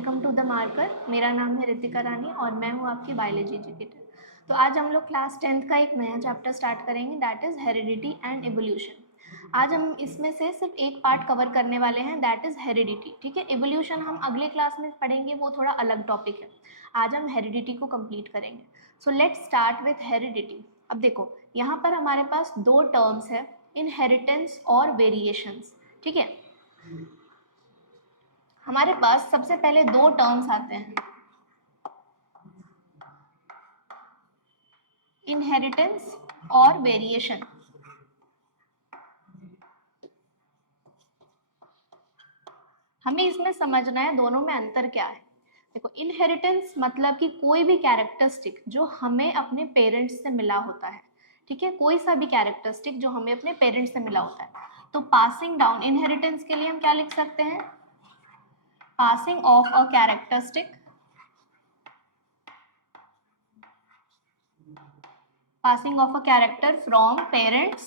Welcome to the marker. मेरा नाम है रितिका रानी और मैं हूँ आपकी बायोलॉजी एजुकेटर। तो आज हम लोग क्लास 10th का एक नया चैप्टर स्टार्ट करेंगे, that is heredity and evolution. आज हम इसमें से सिर्फ एक पार्ट कवर करने वाले हैं, दैट इज़ हेरिडिटी। ठीक है, एवोल्यूशन हम अगले क्लास में पढ़ेंगे, वो थोड़ा अलग टॉपिक है। आज हम हेरिडिटी को कंप्लीट करेंगे। So let's start with heredity. अब देखो, यहाँ पर हमारे पास दो टर्म्स है, इनहेरिटेंस और वेरिएशंस। ठीक है, हमारे पास सबसे पहले दो टर्म्स आते हैं, इनहेरिटेंस और वेरिएशन। हमें इसमें समझना है दोनों में अंतर क्या है। देखो, इनहेरिटेंस मतलब कि कोई भी कैरेक्टरिस्टिक जो हमें अपने पेरेंट्स से मिला होता है। ठीक है, कोई सा भी कैरेक्टरिस्टिक जो हमें अपने पेरेंट्स से मिला होता है। तो पासिंग डाउन, इनहेरिटेंस के लिए हम क्या लिख सकते हैं, passing of a characteristic, passing of a character from parents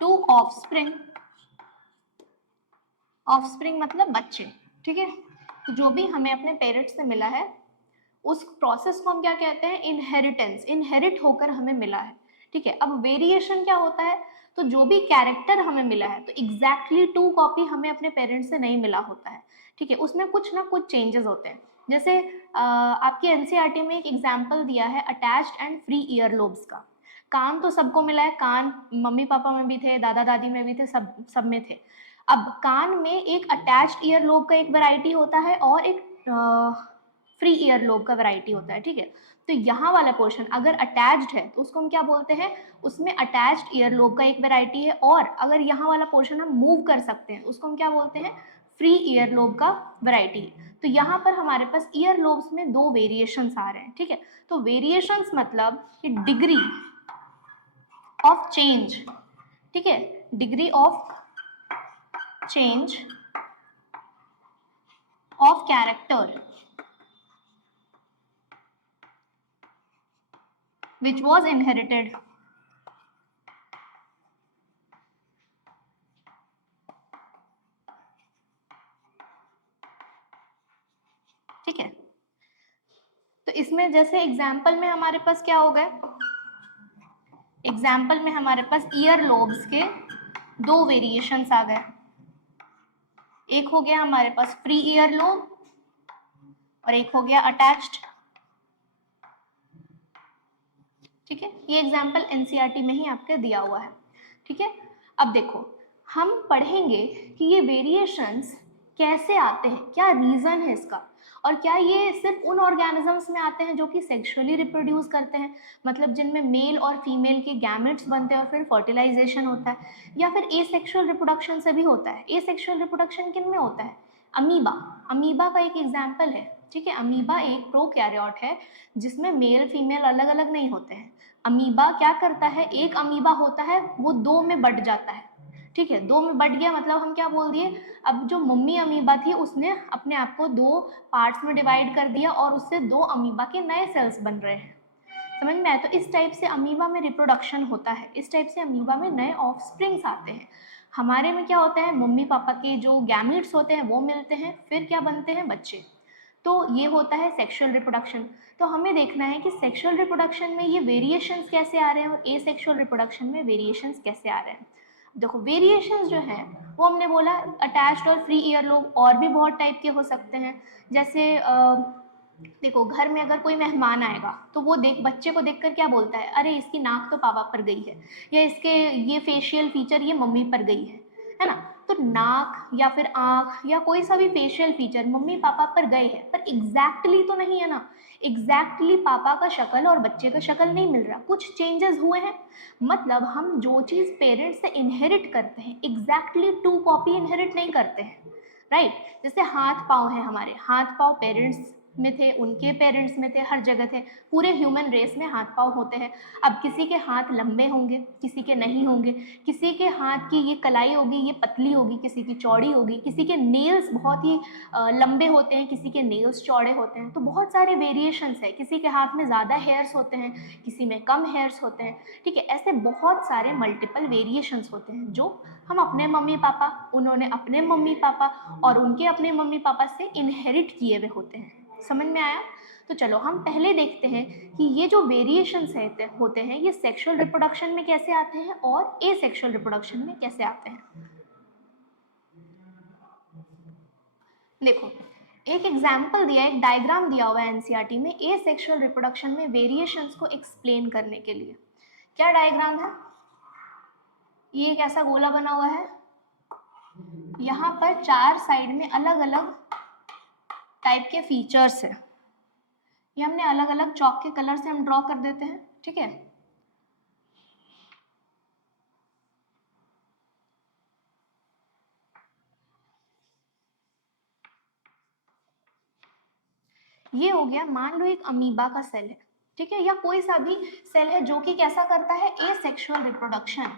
to offspring। offspring मतलब बच्चे। ठीक है, तो जो भी हमें अपने पेरेंट्स से मिला है उस प्रोसेस को हम क्या कहते हैं, इनहेरिटेंस। इनहेरिट होकर हमें मिला है। ठीक है, अब वेरिएशन क्या होता है, तो जो भी कैरेक्टर हमें मिला है तो एग्जैक्टली टू कॉपी हमें अपने पेरेंट्स से नहीं मिला होता है। ठीक है, उसमें कुछ ना कुछ चेंजेस होते हैं। जैसे आपकी एनसीईआरटी में एक एग्जाम्पल दिया है attached and free year lobes का। कान तो सबको मिला है, कान मम्मी पापा में भी थे, दादा दादी में भी थे, सब में थे। अब कान में एक अटैच्ड ईयर लोब का एक वैरायटी होता है और एक फ्री ईयर लोब का वैरायटी होता है। ठीक है, तो यहाँ वाला पोर्शन अगर अटैच्ड है तो उसको हम क्या बोलते हैं, उसमें अटैच्ड ईयर लोब का एक वैरायटी है। और अगर यहाँ वाला पोर्शन हम मूव कर सकते हैं उसको हम क्या बोलते हैं, फ्री ईयर लोब का वैरायटी। तो यहाँ पर हमारे पास ईयर लोब्स में दो वेरिएशंस आ रहे हैं। ठीक है, तो वेरिएशंस मतलब कि डिग्री ऑफ चेंज। ठीक है, degree of change of character which was inherited। ठीक है, तो इसमें जैसे एग्जाम्पल में हमारे पास क्या हो गए, एग्जाम्पल में हमारे पास ईयर लोब्स के दो वेरिएशंस आ गए। एक हो गया हमारे पास फ्री ईयर लोब और एक हो गया अटैच्ड। ठीक है, ये एग्जाम्पल एनसीईआरटी में ही आपके दिया हुआ है। ठीक है, अब देखो हम पढ़ेंगे कि ये वेरिएशंस कैसे आते हैं, क्या रीजन है इसका, और क्या ये सिर्फ उन ऑर्गेनिजम्स में आते हैं जो कि सेक्सुअली रिप्रोड्यूस करते हैं, मतलब जिनमें मेल और फीमेल के गैमेट्स बनते हैं और फिर फर्टिलाइजेशन होता है, या फिर एसेक्सुअल रिप्रोडक्शन से भी होता है। एसेक्सुअल रिप्रोडक्शन किन में होता है, अमीबा। अमीबा का एक एग्जाम्पल है। ठीक है, अमीबा एक प्रोकैरियोट है जिसमें मेल फीमेल अलग अलग नहीं होते हैं। अमीबा क्या करता है, एक अमीबा होता है वो दो में बट जाता है। ठीक है, दो में बट गया मतलब हम क्या बोल दिए, अब जो मम्मी अमीबा थी उसने अपने आप को दो पार्ट्स में डिवाइड कर दिया और उससे दो अमीबा के नए सेल्स बन रहे हैं। समझ में आया? तो इस टाइप से अमीबा में रिप्रोडक्शन होता है, इस टाइप से अमीबा में नए ऑफस्प्रिंग्स आते हैं। हमारे में क्या होता है, मम्मी पापा के जो गैमेट्स होते हैं वो मिलते हैं, फिर क्या बनते हैं, बच्चे। तो ये होता है सेक्सुअल रिप्रोडक्शन। तो हमें देखना है कि सेक्सुअल रिप्रोडक्शन में ये वेरिएशंस कैसे आ रहे हैं और एसेक्सुअल रिप्रोडक्शन में वेरिएशंस कैसे आ रहे हैं। देखो, वेरिएशंस जो हैं वो हमने बोला अटैच्ड और फ्री ईयर लोब, और भी बहुत टाइप के हो सकते हैं। जैसे देखो, घर में अगर कोई मेहमान आएगा तो वो बच्चे को देखकर क्या बोलता है, अरे इसकी नाक तो पापा पर गई है, या इसके ये फेशियल फीचर ये मम्मी पर गई है ना। तो नाक या फिर आँख या कोई सा भी फेशियल फीचर मम्मी पापा पर गए हैं, पर एग्जैक्टली तो नहीं है ना। एग्जैक्टली पापा का शक्ल और बच्चे का शक्ल नहीं मिल रहा, कुछ चेंजेस हुए हैं। मतलब हम जो चीज़ पेरेंट्स से इनहेरिट करते हैं एग्जैक्टली टू कॉपी इनहेरिट नहीं करते हैं, राइट। जैसे हाथ पाँव है, हमारे हाथ पाँव पेरेंट्स में थे, उनके पेरेंट्स में थे, हर जगह थे, पूरे ह्यूमन रेस में हाथ पाँव होते हैं। अब किसी के हाथ लंबे होंगे, किसी के नहीं होंगे, किसी के हाथ की ये कलाई होगी, ये पतली होगी, किसी की चौड़ी होगी, किसी के नेल्स बहुत ही लंबे होते हैं, किसी के नेल्स चौड़े होते हैं। तो बहुत सारे वेरिएशंस है, किसी के हाथ में ज़्यादा हेयर्स होते हैं, किसी में कम हेयर्स होते हैं, ठीक है। ऐसे बहुत सारे मल्टीपल वेरिएशंस होते हैं जो हम अपने मम्मी पापा, उन्होंने अपने मम्मी पापा और उनके अपने मम्मी पापा से इनहेरिट किए हुए होते हैं। समझ में आया? तो चलो हम पहले देखते हैं कि ये जो वेरिएशंस होते हैं ये सेक्सुअल रिप्रोडक्शन में कैसे आते हैं और एसेक्सुअल रिप्रोडक्शन में कैसे आते हैं। देखो एक एग्जाम्पल दिया, एक डायग्राम दिया हुआ है एनसीईआरटी में एसेक्सुअल रिप्रोडक्शन में वेरिएशंस को एक्सप्लेन करने के लिए। क्या डायग्राम है? ये एक ऐसा गोला बना हुआ है, यहाँ पर 4 साइड में अलग अलग टाइप के फीचर्स है। ये हमने अलग अलग चॉक के कलर से हम ड्रॉ कर देते हैं, ठीक है। ये हो गया, मान लो एक अमीबा का सेल है, ठीक है, या कोई सा भी सेल है जो कि कैसा करता है, एसेक्सुअल रिप्रोडक्शन।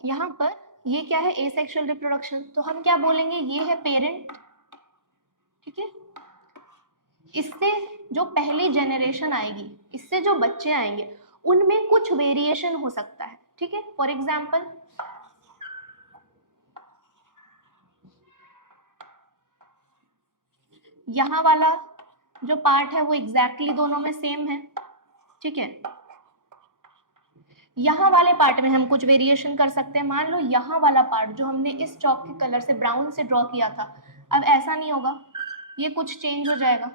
यहाँ पर ये क्या है, एसेक्सुअल रिप्रोडक्शन। तो हम क्या बोलेंगे, ये है पेरेंट, ठीक है। इससे जो पहली जनरेशन आएगी, इससे जो बच्चे आएंगे उनमें कुछ वेरिएशन हो सकता है, ठीक है। फॉर एग्जाम्पल यहाँ वाला जो पार्ट है वो एग्जैक्टली दोनों में सेम है, ठीक है। यहाँ वाले पार्ट में हम कुछ वेरिएशन कर सकते हैं। मान लो यहाँ वाला पार्ट जो हमने इस चॉक के कलर से ब्राउन से ड्रॉ किया था, अब ऐसा नहीं होगा, ये कुछ चेंज हो जाएगा,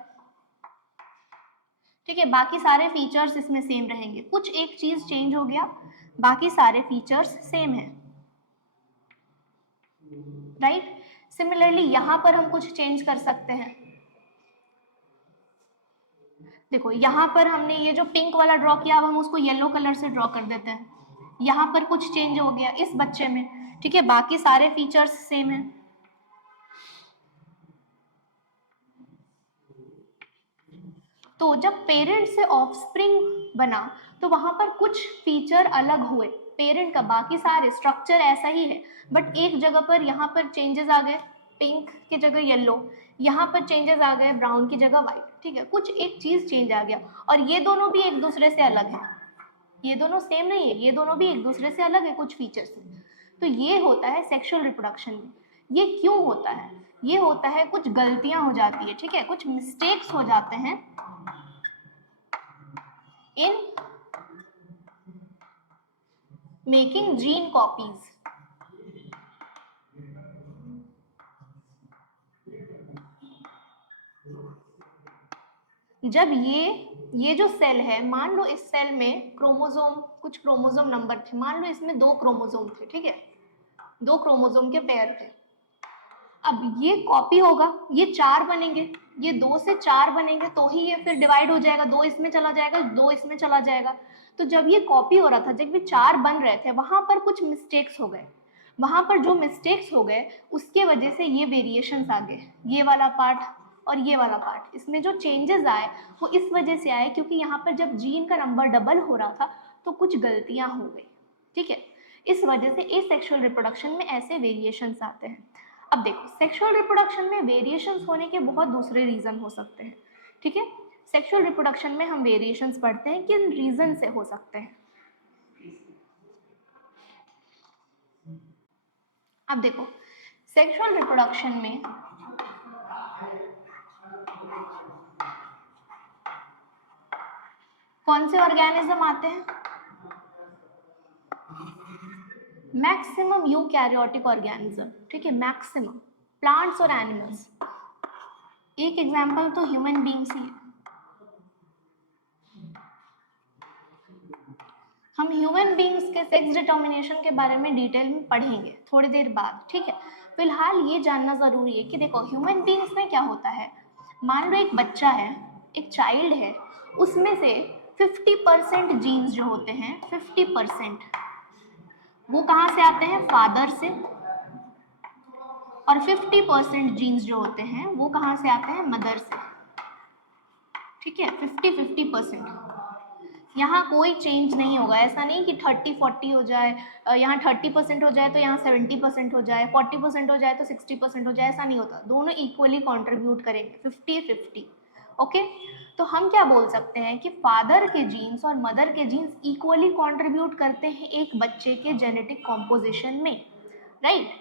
ठीक है। बाकी सारे फीचर्स इसमें सेम रहेंगे, कुछ एक चीज चेंज हो गया, बाकी सारे फीचर्स सेम है, राइट। सिमिलरली यहाँ पर हम कुछ चेंज कर सकते हैं। देखो यहाँ पर हमने ये जो पिंक वाला ड्रॉ किया, अब हम उसको येलो कलर से ड्रॉ कर देते हैं। यहाँ पर कुछ चेंज हो गया इस बच्चे में, ठीक है, बाकी सारे फीचर्स सेम है। तो जब पेरेंट से ऑफस्प्रिंग बना तो वहां पर कुछ फीचर अलग हुए पेरेंट का, बाकी सारे स्ट्रक्चर ऐसा ही है, बट एक जगह पर यहाँ पर चेंजेस आ गए, पिंक की जगह येलो, यहाँ पर चेंजेस आ गए, ब्राउन की जगह व्हाइट, ठीक है, कुछ एक चीज चेंज आ गया। और ये दोनों भी एक दूसरे से अलग है, ये दोनों सेम नहीं है, ये दोनों भी एक दूसरे से अलग है कुछ फीचर से। तो ये होता है सेक्सुअल रिप्रोडक्शन में। ये क्यों होता है? ये होता है कुछ गलतियां हो जाती है, ठीक है, कुछ मिस्टेक्स हो जाते हैं in making gene copies। जब ये जो सेल है, मान लो इस सेल में क्रोमोसोम, कुछ क्रोमोसोम नंबर थे, मान लो इसमें 2 क्रोमोसोम थे, ठीक है, 2 क्रोमोसोम के पेयर थे। अब ये कॉपी होगा, ये 4 बनेंगे, ये 2 से 4 बनेंगे तो ही ये फिर डिवाइड हो जाएगा, 2 इसमें चला जाएगा, 2 इसमें चला जाएगा। तो जब ये कॉपी हो रहा था, जब ये 4 बन रहे थे, वहां पर कुछ मिस्टेक्स हो गए, वहां पर जो मिस्टेक्स हो गए उसके वजह से ये वेरिएशंस आ गए, ये वाला पार्ट और ये वाला पार्ट, इसमें जो चेंजेस आए वो इस वजह से आए क्योंकि यहाँ पर जब जीन का नंबर डबल हो रहा था तो कुछ गलतियां हो गई, ठीक है। इस वजह से एसेक्सुअल रिप्रोडक्शन में ऐसे वेरिएशंस आते हैं। अब देखो सेक्सुअल रिप्रोडक्शन में वेरिएशंस होने के बहुत दूसरे रीजन हो सकते हैं, ठीक है। सेक्सुअल रिप्रोडक्शन में हम वेरिएशंस पढ़ते हैं किन रीजन से हो सकते हैं। अब देखो सेक्सुअल रिप्रोडक्शन में कौन से ऑर्गेनिज्म आते हैं? मैक्सिमम यूकैरियोटिक ऑर्गेनिज्म, ठीक है, मैक्सिमम प्लांट्स और एनिमल्स। एक एग्जांपल तो ह्यूमन बींग्स ही है। हम ह्यूमन बींग्स के सेक्स डिटर्मिनेशन के बारे में डिटेल में पढ़ेंगे थोड़ी देर बाद, ठीक है। फिलहाल ये जानना जरूरी है कि देखो ह्यूमन बींग्स में क्या होता है। मान लो एक बच्चा है, एक चाइल्ड है, उसमें से 50% जीन्स जो होते हैं 50% वो कहाँ से आते हैं, फादर से, और 50% जीन्स जो होते हैं वो कहाँ से आते हैं, मदर से। ठीक है, 50-50%। यहाँ कोई चेंज नहीं होगा, ऐसा नहीं कि 30-40 हो जाए, यहाँ 30% हो जाए तो यहाँ 70% हो जाए, 40% हो जाए तो 60% हो जाए, ऐसा नहीं होता। दोनों इक्वली कंट्रीब्यूट करेंगे, 50-50। ओके, तो हम क्या बोल सकते हैं कि फादर के जीन्स और मदर के जीन्स इक्वली कंट्रीब्यूट करते हैं एक बच्चे के जेनेटिक कॉम्पोजिशन में, राइट।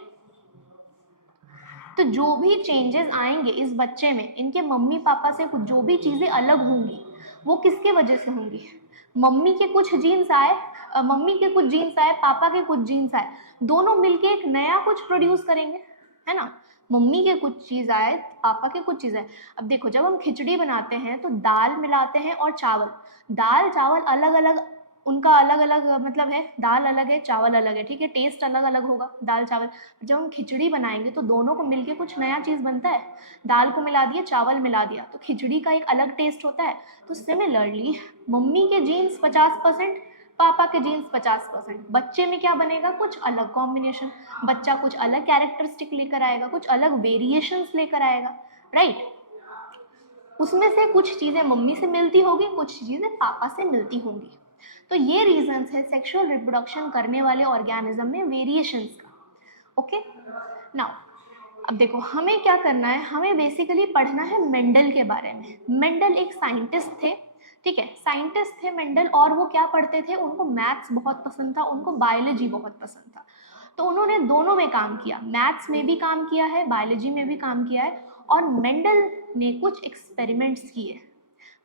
तो जो भी चेंजेस आएंगे इस बच्चे में, इनके मम्मी पापा से कुछ जो भी चीज़ें अलग होंगी वो किसके वजह से होंगी, मम्मी के कुछ जीन्स आए, मम्मी के कुछ जीन्स आए, पापा के कुछ जीन्स आए, दोनों मिलके एक नया कुछ प्रोड्यूस करेंगे, है ना। मम्मी के कुछ चीज़ आए, पापा के कुछ चीज़ आए। अब देखो, जब हम खिचड़ी बनाते हैं तो दाल मिलाते हैं और चावल, दाल चावल अलग अलग, उनका अलग अलग मतलब है, दाल अलग है चावल अलग है, ठीक है, टेस्ट अलग अलग होगा दाल चावल। जब हम खिचड़ी बनाएंगे तो दोनों को मिलके कुछ नया चीज़ बनता है, दाल को मिला दिया चावल मिला दिया तो खिचड़ी का एक अलग टेस्ट होता है। तो सिमिलरली मम्मी के जीन्स 50%, पापा के जीन्स 50%, बच्चे में क्या बनेगा, कुछ अलग कॉम्बिनेशन, बच्चा कुछ अलग कैरेक्टरिस्टिक लेकर आएगा, कुछ अलग वेरिएशंस लेकर आएगा, राइट। उसमें से कुछ चीज़ें मम्मी से मिलती होगी, कुछ चीज़ें पापा से मिलती होंगी। तो ये रीजंस है सेक्सुअल रिप्रोडक्शन करने वाले ऑर्गेनिज्म में वेरिएशंस का। ओके, नाउ अब देखो हमें क्या करना है, हमें बेसिकली पढ़ना है मेंडल के बारे में। मेंडल एक साइंटिस्ट थे, ठीक है, साइंटिस्ट थे मेंडल, और वो क्या पढ़ते थे, उनको मैथ्स बहुत पसंद था, उनको बायोलॉजी बहुत पसंद था। तो उन्होंने दोनों में काम किया, मैथ्स में भी काम किया है, बायोलॉजी में भी काम किया है। और मेंडल ने कुछ एक्सपेरिमेंट्स किए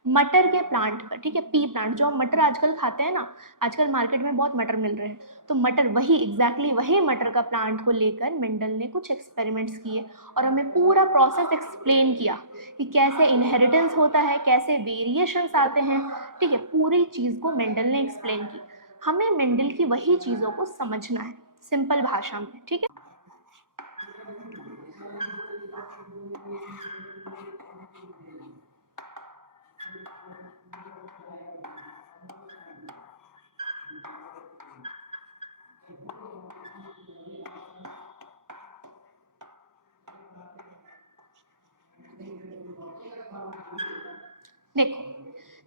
मटर के प्लांट पर, ठीक है, पी प्लांट, जो हम मटर आजकल खाते हैं ना, आजकल मार्केट में बहुत मटर मिल रहे हैं, तो मटर वही एग्जैक्टली वही मटर का प्लांट को लेकर मेंडल ने कुछ एक्सपेरिमेंट्स किए और हमें पूरा प्रोसेस एक्सप्लेन किया कि कैसे इनहेरिटेंस होता है, कैसे वेरिएशंस आते हैं, ठीक है, पूरी चीज़ को मेंडल ने एक्सप्लेन की। हमें मेंडल की वही चीज़ों को समझना है सिंपल भाषा में, ठीक है। देखो,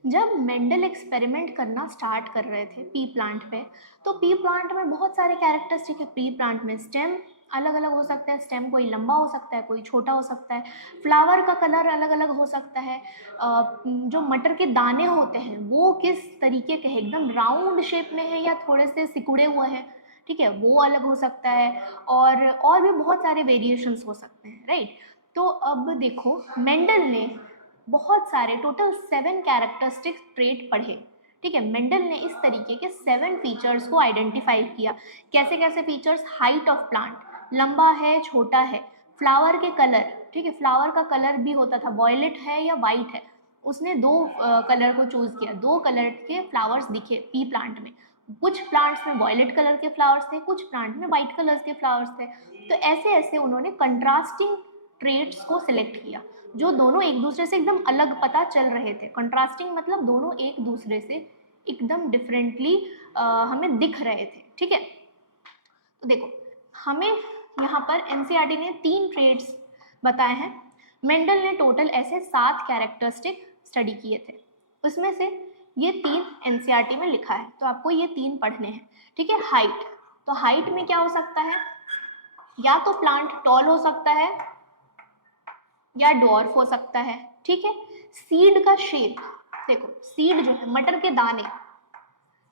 जब मेंडल एक्सपेरिमेंट करना स्टार्ट कर रहे थे पी प्लांट पे, तो पी प्लांट में बहुत सारे कैरेक्टरिस्टिक है। पी प्लांट में स्टेम अलग अलग हो सकता है, स्टेम कोई लंबा हो सकता है, कोई छोटा हो सकता है, फ्लावर का कलर अलग अलग हो सकता है, जो मटर के दाने होते हैं वो किस तरीके के हैं, एकदम राउंड शेप में है या थोड़े से सिकुड़े हुए हैं, ठीक है, वो अलग हो सकता है, और भी बहुत सारे वेरिएशंस हो सकते हैं, राइट। तो अब देखो, मेंडल ने बहुत सारे टोटल 7 कैरेक्टरिस्टिक ट्रेट पढ़े, ठीक है। मेंडल ने इस तरीके के 7 फीचर्स को आइडेंटिफाई किया। कैसे कैसे फीचर्स, हाइट ऑफ प्लांट, लंबा है छोटा है, फ्लावर के कलर, ठीक है, फ्लावर का कलर भी होता था, वॉयलेट है या वाइट है, उसने दो कलर को चूज किया, 2 कलर के फ्लावर्स दिखे पी प्लांट में, कुछ प्लांट्स में वॉयलेट कलर के फ्लावर्स थे, कुछ प्लांट में वाइट कलर के फ्लावर्स थे। तो ऐसे ऐसे उन्होंने कंट्रास्टिंग ट्रेट्स को सिलेक्ट किया जो दोनों एक दूसरे से एकदम अलग पता चल रहे थे। कंट्रास्टिंग मतलब दोनों एक दूसरे से एकदम डिफरेंटली हमें दिख रहे थे, ठीक है। तो देखो, हमें यहाँ पर एनसीईआरटी ने 3 ट्रेट्स बताए हैं, मेंडल ने टोटल ऐसे 7 कैरेक्टरिस्टिक स्टडी किए थे, उसमें से ये 3 एनसीईआरटी में लिखा है, तो आपको ये 3 पढ़ने हैं, ठीक है। हाइट, तो हाइट में क्या हो सकता है, या तो प्लांट टॉल हो सकता है या डॉर्फ हो सकता है, ठीक है। सीड का शेप, देखो सीड जो है मटर के दाने,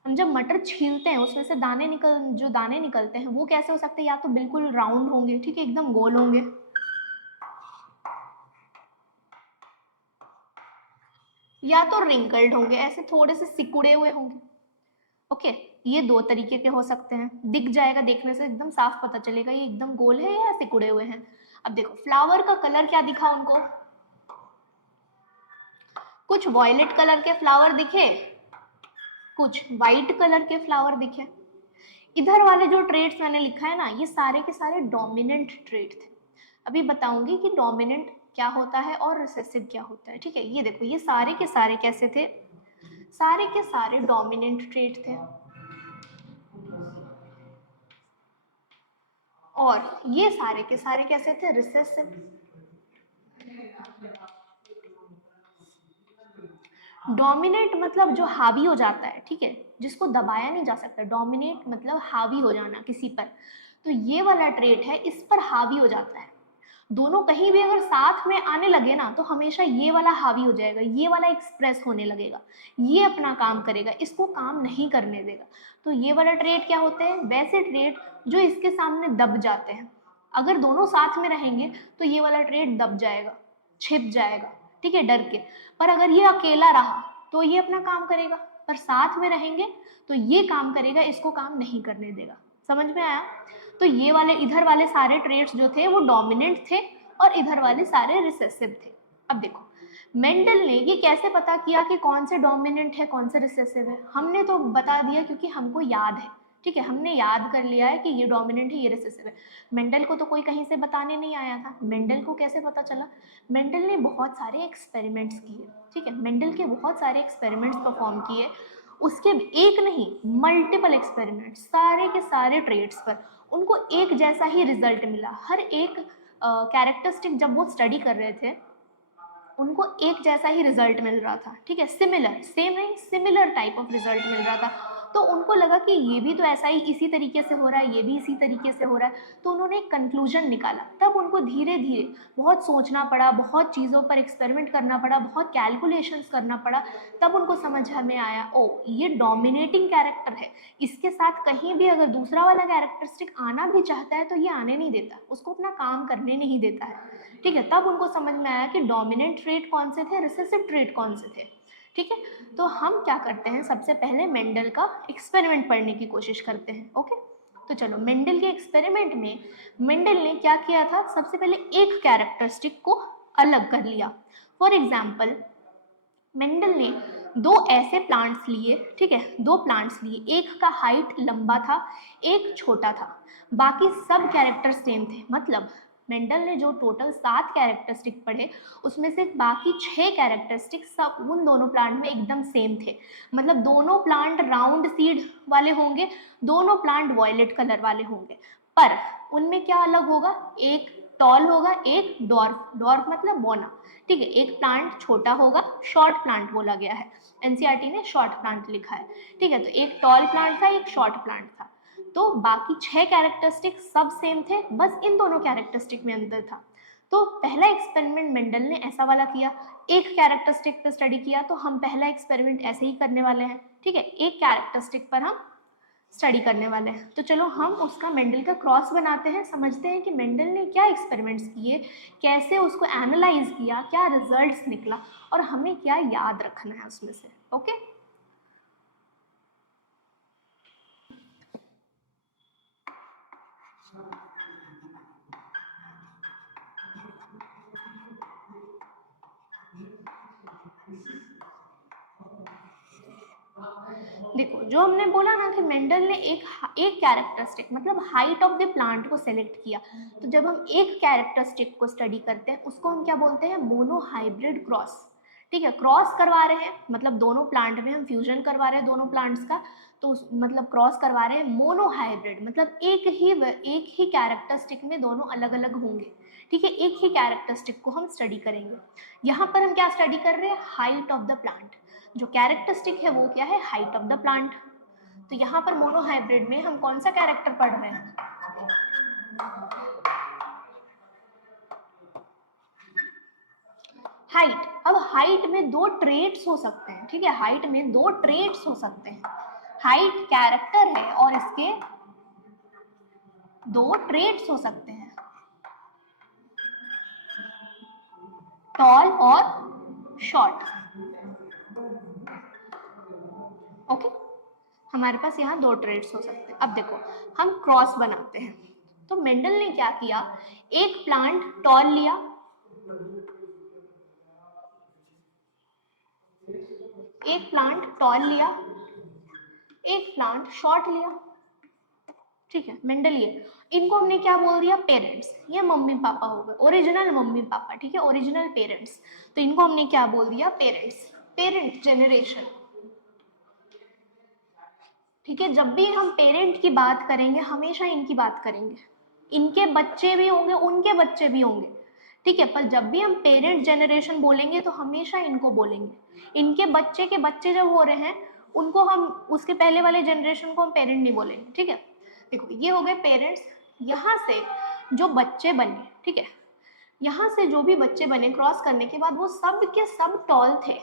हम जब मटर छीलते हैं उसमें से जो दाने निकलते हैं वो कैसे हो सकते हैं, या तो बिल्कुल राउंड होंगे, ठीक है, एकदम गोल होंगे, या तो रिंकल्ड होंगे, ऐसे थोड़े से सिकुड़े हुए होंगे। ओके, ये 2 तरीके के हो सकते हैं, दिख जाएगा, देखने से एकदम साफ पता चलेगा ये एकदम गोल है या सिकुड़े हुए हैं। अब देखो, फ्लावर का कलर क्या दिखा उनको, कुछ वॉयलेट कलर के फ्लावर दिखे, कुछ वाइट कलर के फ्लावर दिखे। इधर वाले जो ट्रेड्स मैंने लिखा है ना, ये सारे के सारे डोमिनेंट ट्रेड थे। अभी बताऊंगी कि डोमिनेंट क्या होता है और रिसेसिव क्या होता है, ठीक है। ये देखो, ये सारे के सारे कैसे थे, सारे के सारे डोमिनेंट ट्रेट थे, और ये सारे के सारे कैसे थे, रिसेसिव। डोमिनेट मतलब जो हावी हो जाता है, ठीक है, जिसको दबाया नहीं जा सकता। डोमिनेट मतलब हावी हो जाना किसी पर, तो ये वाला ट्रेट है, इस पर हावी हो जाता है। दोनों कहीं भी अगर साथ में आने लगे ना, तो हमेशा ये वाला हावी हो जाएगा, ये वाला एक्सप्रेस होने लगेगा, ये अपना काम करेगा, इसको काम नहीं करने देगा। तो ये वाला ट्रेट क्या होते हैं, वैसे ट्रेट जो इसके सामने दब जाते हैं। अगर दोनों साथ में रहेंगे तो ये वाला ट्रेट दब जाएगा, छिप जाएगा, ठीक है, डर के। पर अगर ये अकेला रहा तो ये अपना काम करेगा, पर साथ में रहेंगे तो ये काम करेगा, इसको काम नहीं करने देगा। समझ में आया? तो ये वाले इधर वाले सारे ट्रेट्स जो थे वो डोमिनेंट थे, और इधर वाले सारे रिसेसिव थे। अब देखो मेंडल ने ये कैसे पता किया कि कौन से डोमिनेंट है कौन से रिसेसिव है। हमने तो बता दिया क्योंकि हमको याद है, ठीक है, हमने याद कर लिया है कि ये डोमिनेंट है ये रिसेसिव है। मेंडल को तो कोई कहीं से बताने नहीं आया था। मेंडल को कैसे पता चला? मेंडल ने बहुत सारे एक्सपेरिमेंट्स किए, ठीक है, मेंडल के बहुत सारे एक्सपेरिमेंट्स परफॉर्म किए। उसके एक नहीं मल्टीपल एक्सपेरिमेंट्स, सारे के सारे ट्रेट्स पर उनको एक जैसा ही रिजल्ट मिला। हर एक कैरेक्टरिस्टिक जब वो स्टडी कर रहे थे उनको एक जैसा ही रिजल्ट मिल रहा था, ठीक है, सिमिलर, सेम नहीं, सिमिलर टाइप ऑफ रिजल्ट मिल रहा था। तो उनको लगा कि ये भी तो ऐसा ही इसी तरीके से हो रहा है, ये भी इसी तरीके से हो रहा है। तो उन्होंने एक कंक्लूजन निकाला। तब उनको धीरे धीरे बहुत सोचना पड़ा, बहुत चीज़ों पर एक्सपेरिमेंट करना पड़ा, बहुत कैलकुलेशंस करना पड़ा। तब उनको समझ में आया, ओ ये डोमिनेटिंग कैरेक्टर है, इसके साथ कहीं भी अगर दूसरा वाला कैरेक्टरिस्टिक आना भी चाहता है तो ये आने नहीं देता, उसको अपना काम करने नहीं देता है, ठीक है। तब उनको समझ में आया कि डोमिनेंट ट्रेट कौन से थे, रिसेसिव ट्रेट कौन से थे, ठीक है। तो हम क्या करते हैं, सबसे पहले मेंडल का एक्सपेरिमेंट पढ़ने की कोशिश करते हैं, ओके। तो चलो मेंडल के एक्सपेरिमेंट में मेंडल ने क्या किया था, सबसे पहले एक कैरेक्टरिस्टिक को अलग कर लिया। फॉर एग्जाम्पल मेंडल ने दो ऐसे प्लांट्स लिए, ठीक है, दो प्लांट्स लिए, एक का हाइट लंबा था, एक छोटा था, बाकी सब कैरेक्टर सेम थे। मतलब मेंडल ने जो टोटल 7 कैरेक्टरिस्टिक पढ़े उसमें से बाकी 6 कैरेक्टरिस्टिक सब उन दोनों प्लांट में एकदम सेम थे। मतलब दोनों प्लांट राउंड सीड वाले होंगे, दोनों प्लांट वॉयलेट कलर वाले होंगे, पर उनमें क्या अलग होगा, एक टॉल होगा, एक डॉर्फ, डॉर्फ मतलब बौना, ठीक है। एक प्लांट छोटा होगा, शॉर्ट प्लांट बोला गया है, एनसीईआरटी ने शॉर्ट प्लांट लिखा है, ठीक है। तो एक टॉल प्लांट था, एक शॉर्ट प्लांट था। तो बाकी 6 कैरेक्टरिस्टिक सब सेम थे, बस इन दोनों कैरेक्टरिस्टिक में अंतर था। तो पहला एक्सपेरिमेंट मेंडल ने ऐसा वाला किया, एक कैरेक्टरिस्टिक पे स्टडी किया। तो हम पहला एक्सपेरिमेंट ऐसे ही करने वाले हैं, ठीक है, एक कैरेक्टरिस्टिक पर हम स्टडी करने वाले हैं। तो चलो हम उसका मेंडल का क्रॉस बनाते हैं, समझते हैं कि मेंडल ने क्या एक्सपेरिमेंट्स किए, कैसे उसको एनालाइज किया, क्या रिजल्ट्स निकला, और हमें क्या याद रखना है उसमें से, ओके। देखो जो हमने बोला ना कि मेंडल ने एक कैरेक्टरिस्टिक मतलब हाइट ऑफ द प्लांट को सेलेक्ट किया। तो जब हम एक कैरेक्टरिस्टिक को स्टडी करते हैं उसको हम क्या बोलते हैं, मोनोहाइब्रिड क्रॉस, ठीक है। क्रॉस करवा रहे हैं मतलब दोनों प्लांट में हम फ्यूजन करवा रहे हैं दोनों प्लांट्स का, तो मतलब क्रॉस करवा रहे हैं। मोनोहाइब्रिड मतलब एक ही कैरेक्टरिस्टिक में दोनों अलग अलग होंगे, ठीक है, एक ही कैरेक्टरिस्टिक को हम स्टडी करेंगे। यहाँ पर हम क्या स्टडी कर रहे हैं, हाइट ऑफ द प्लांट। जो कैरेक्टरिस्टिक है वो क्या है, हाइट ऑफ द प्लांट। तो यहाँ पर मोनोहाइब्रिड में हम कौन सा कैरेक्टर पढ़ रहे हैं, हाइट। अब हाइट में दो ट्रेट्स हो सकते हैं, ठीक है, हाइट में दो ट्रेट्स हो सकते हैं। हाइट कैरेक्टर है और इसके दो ट्रेट्स हो सकते हैं, टॉल और शॉर्ट, ओके। हमारे पास यहाँ दो ट्रेट्स हो सकते हैं। अब देखो हम क्रॉस बनाते हैं। तो मेंडल ने क्या किया, एक प्लांट टॉल लिया, एक प्लांट टॉल लिया, एक प्लांट शॉर्ट लिया, ठीक है। मेंडल ये इनको हमने क्या बोल दिया, पेरेंट्स। ये मम्मी पापा हो गए, ओरिजिनल मम्मी पापा, ठीक है, ओरिजिनल पेरेंट्स। तो इनको हमने क्या बोल दिया, पेरेंट्स, पेरेंट जनरेशन। ठीक है, जब भी हम पेरेंट की बात करेंगे हमेशा इनकी बात करेंगे, इनके बच्चे भी होंगे उनके बच्चे भी होंगे, ठीक है, पर जब भी हम पेरेंट जनरेशन बोलेंगे तो हमेशा इनको बोलेंगे। इनके बच्चे के बच्चे जब हो रहे हैं उनको हम, उसके पहले वाले जनरेशन को हम पेरेंट नहीं बोलेंगे, ठीक है। देखो ये हो गए पेरेंट्स। यहाँ से जो बच्चे बने, ठीक है, यहाँ से जो भी बच्चे बने क्रॉस करने के बाद वो सब के सब टॉल थे।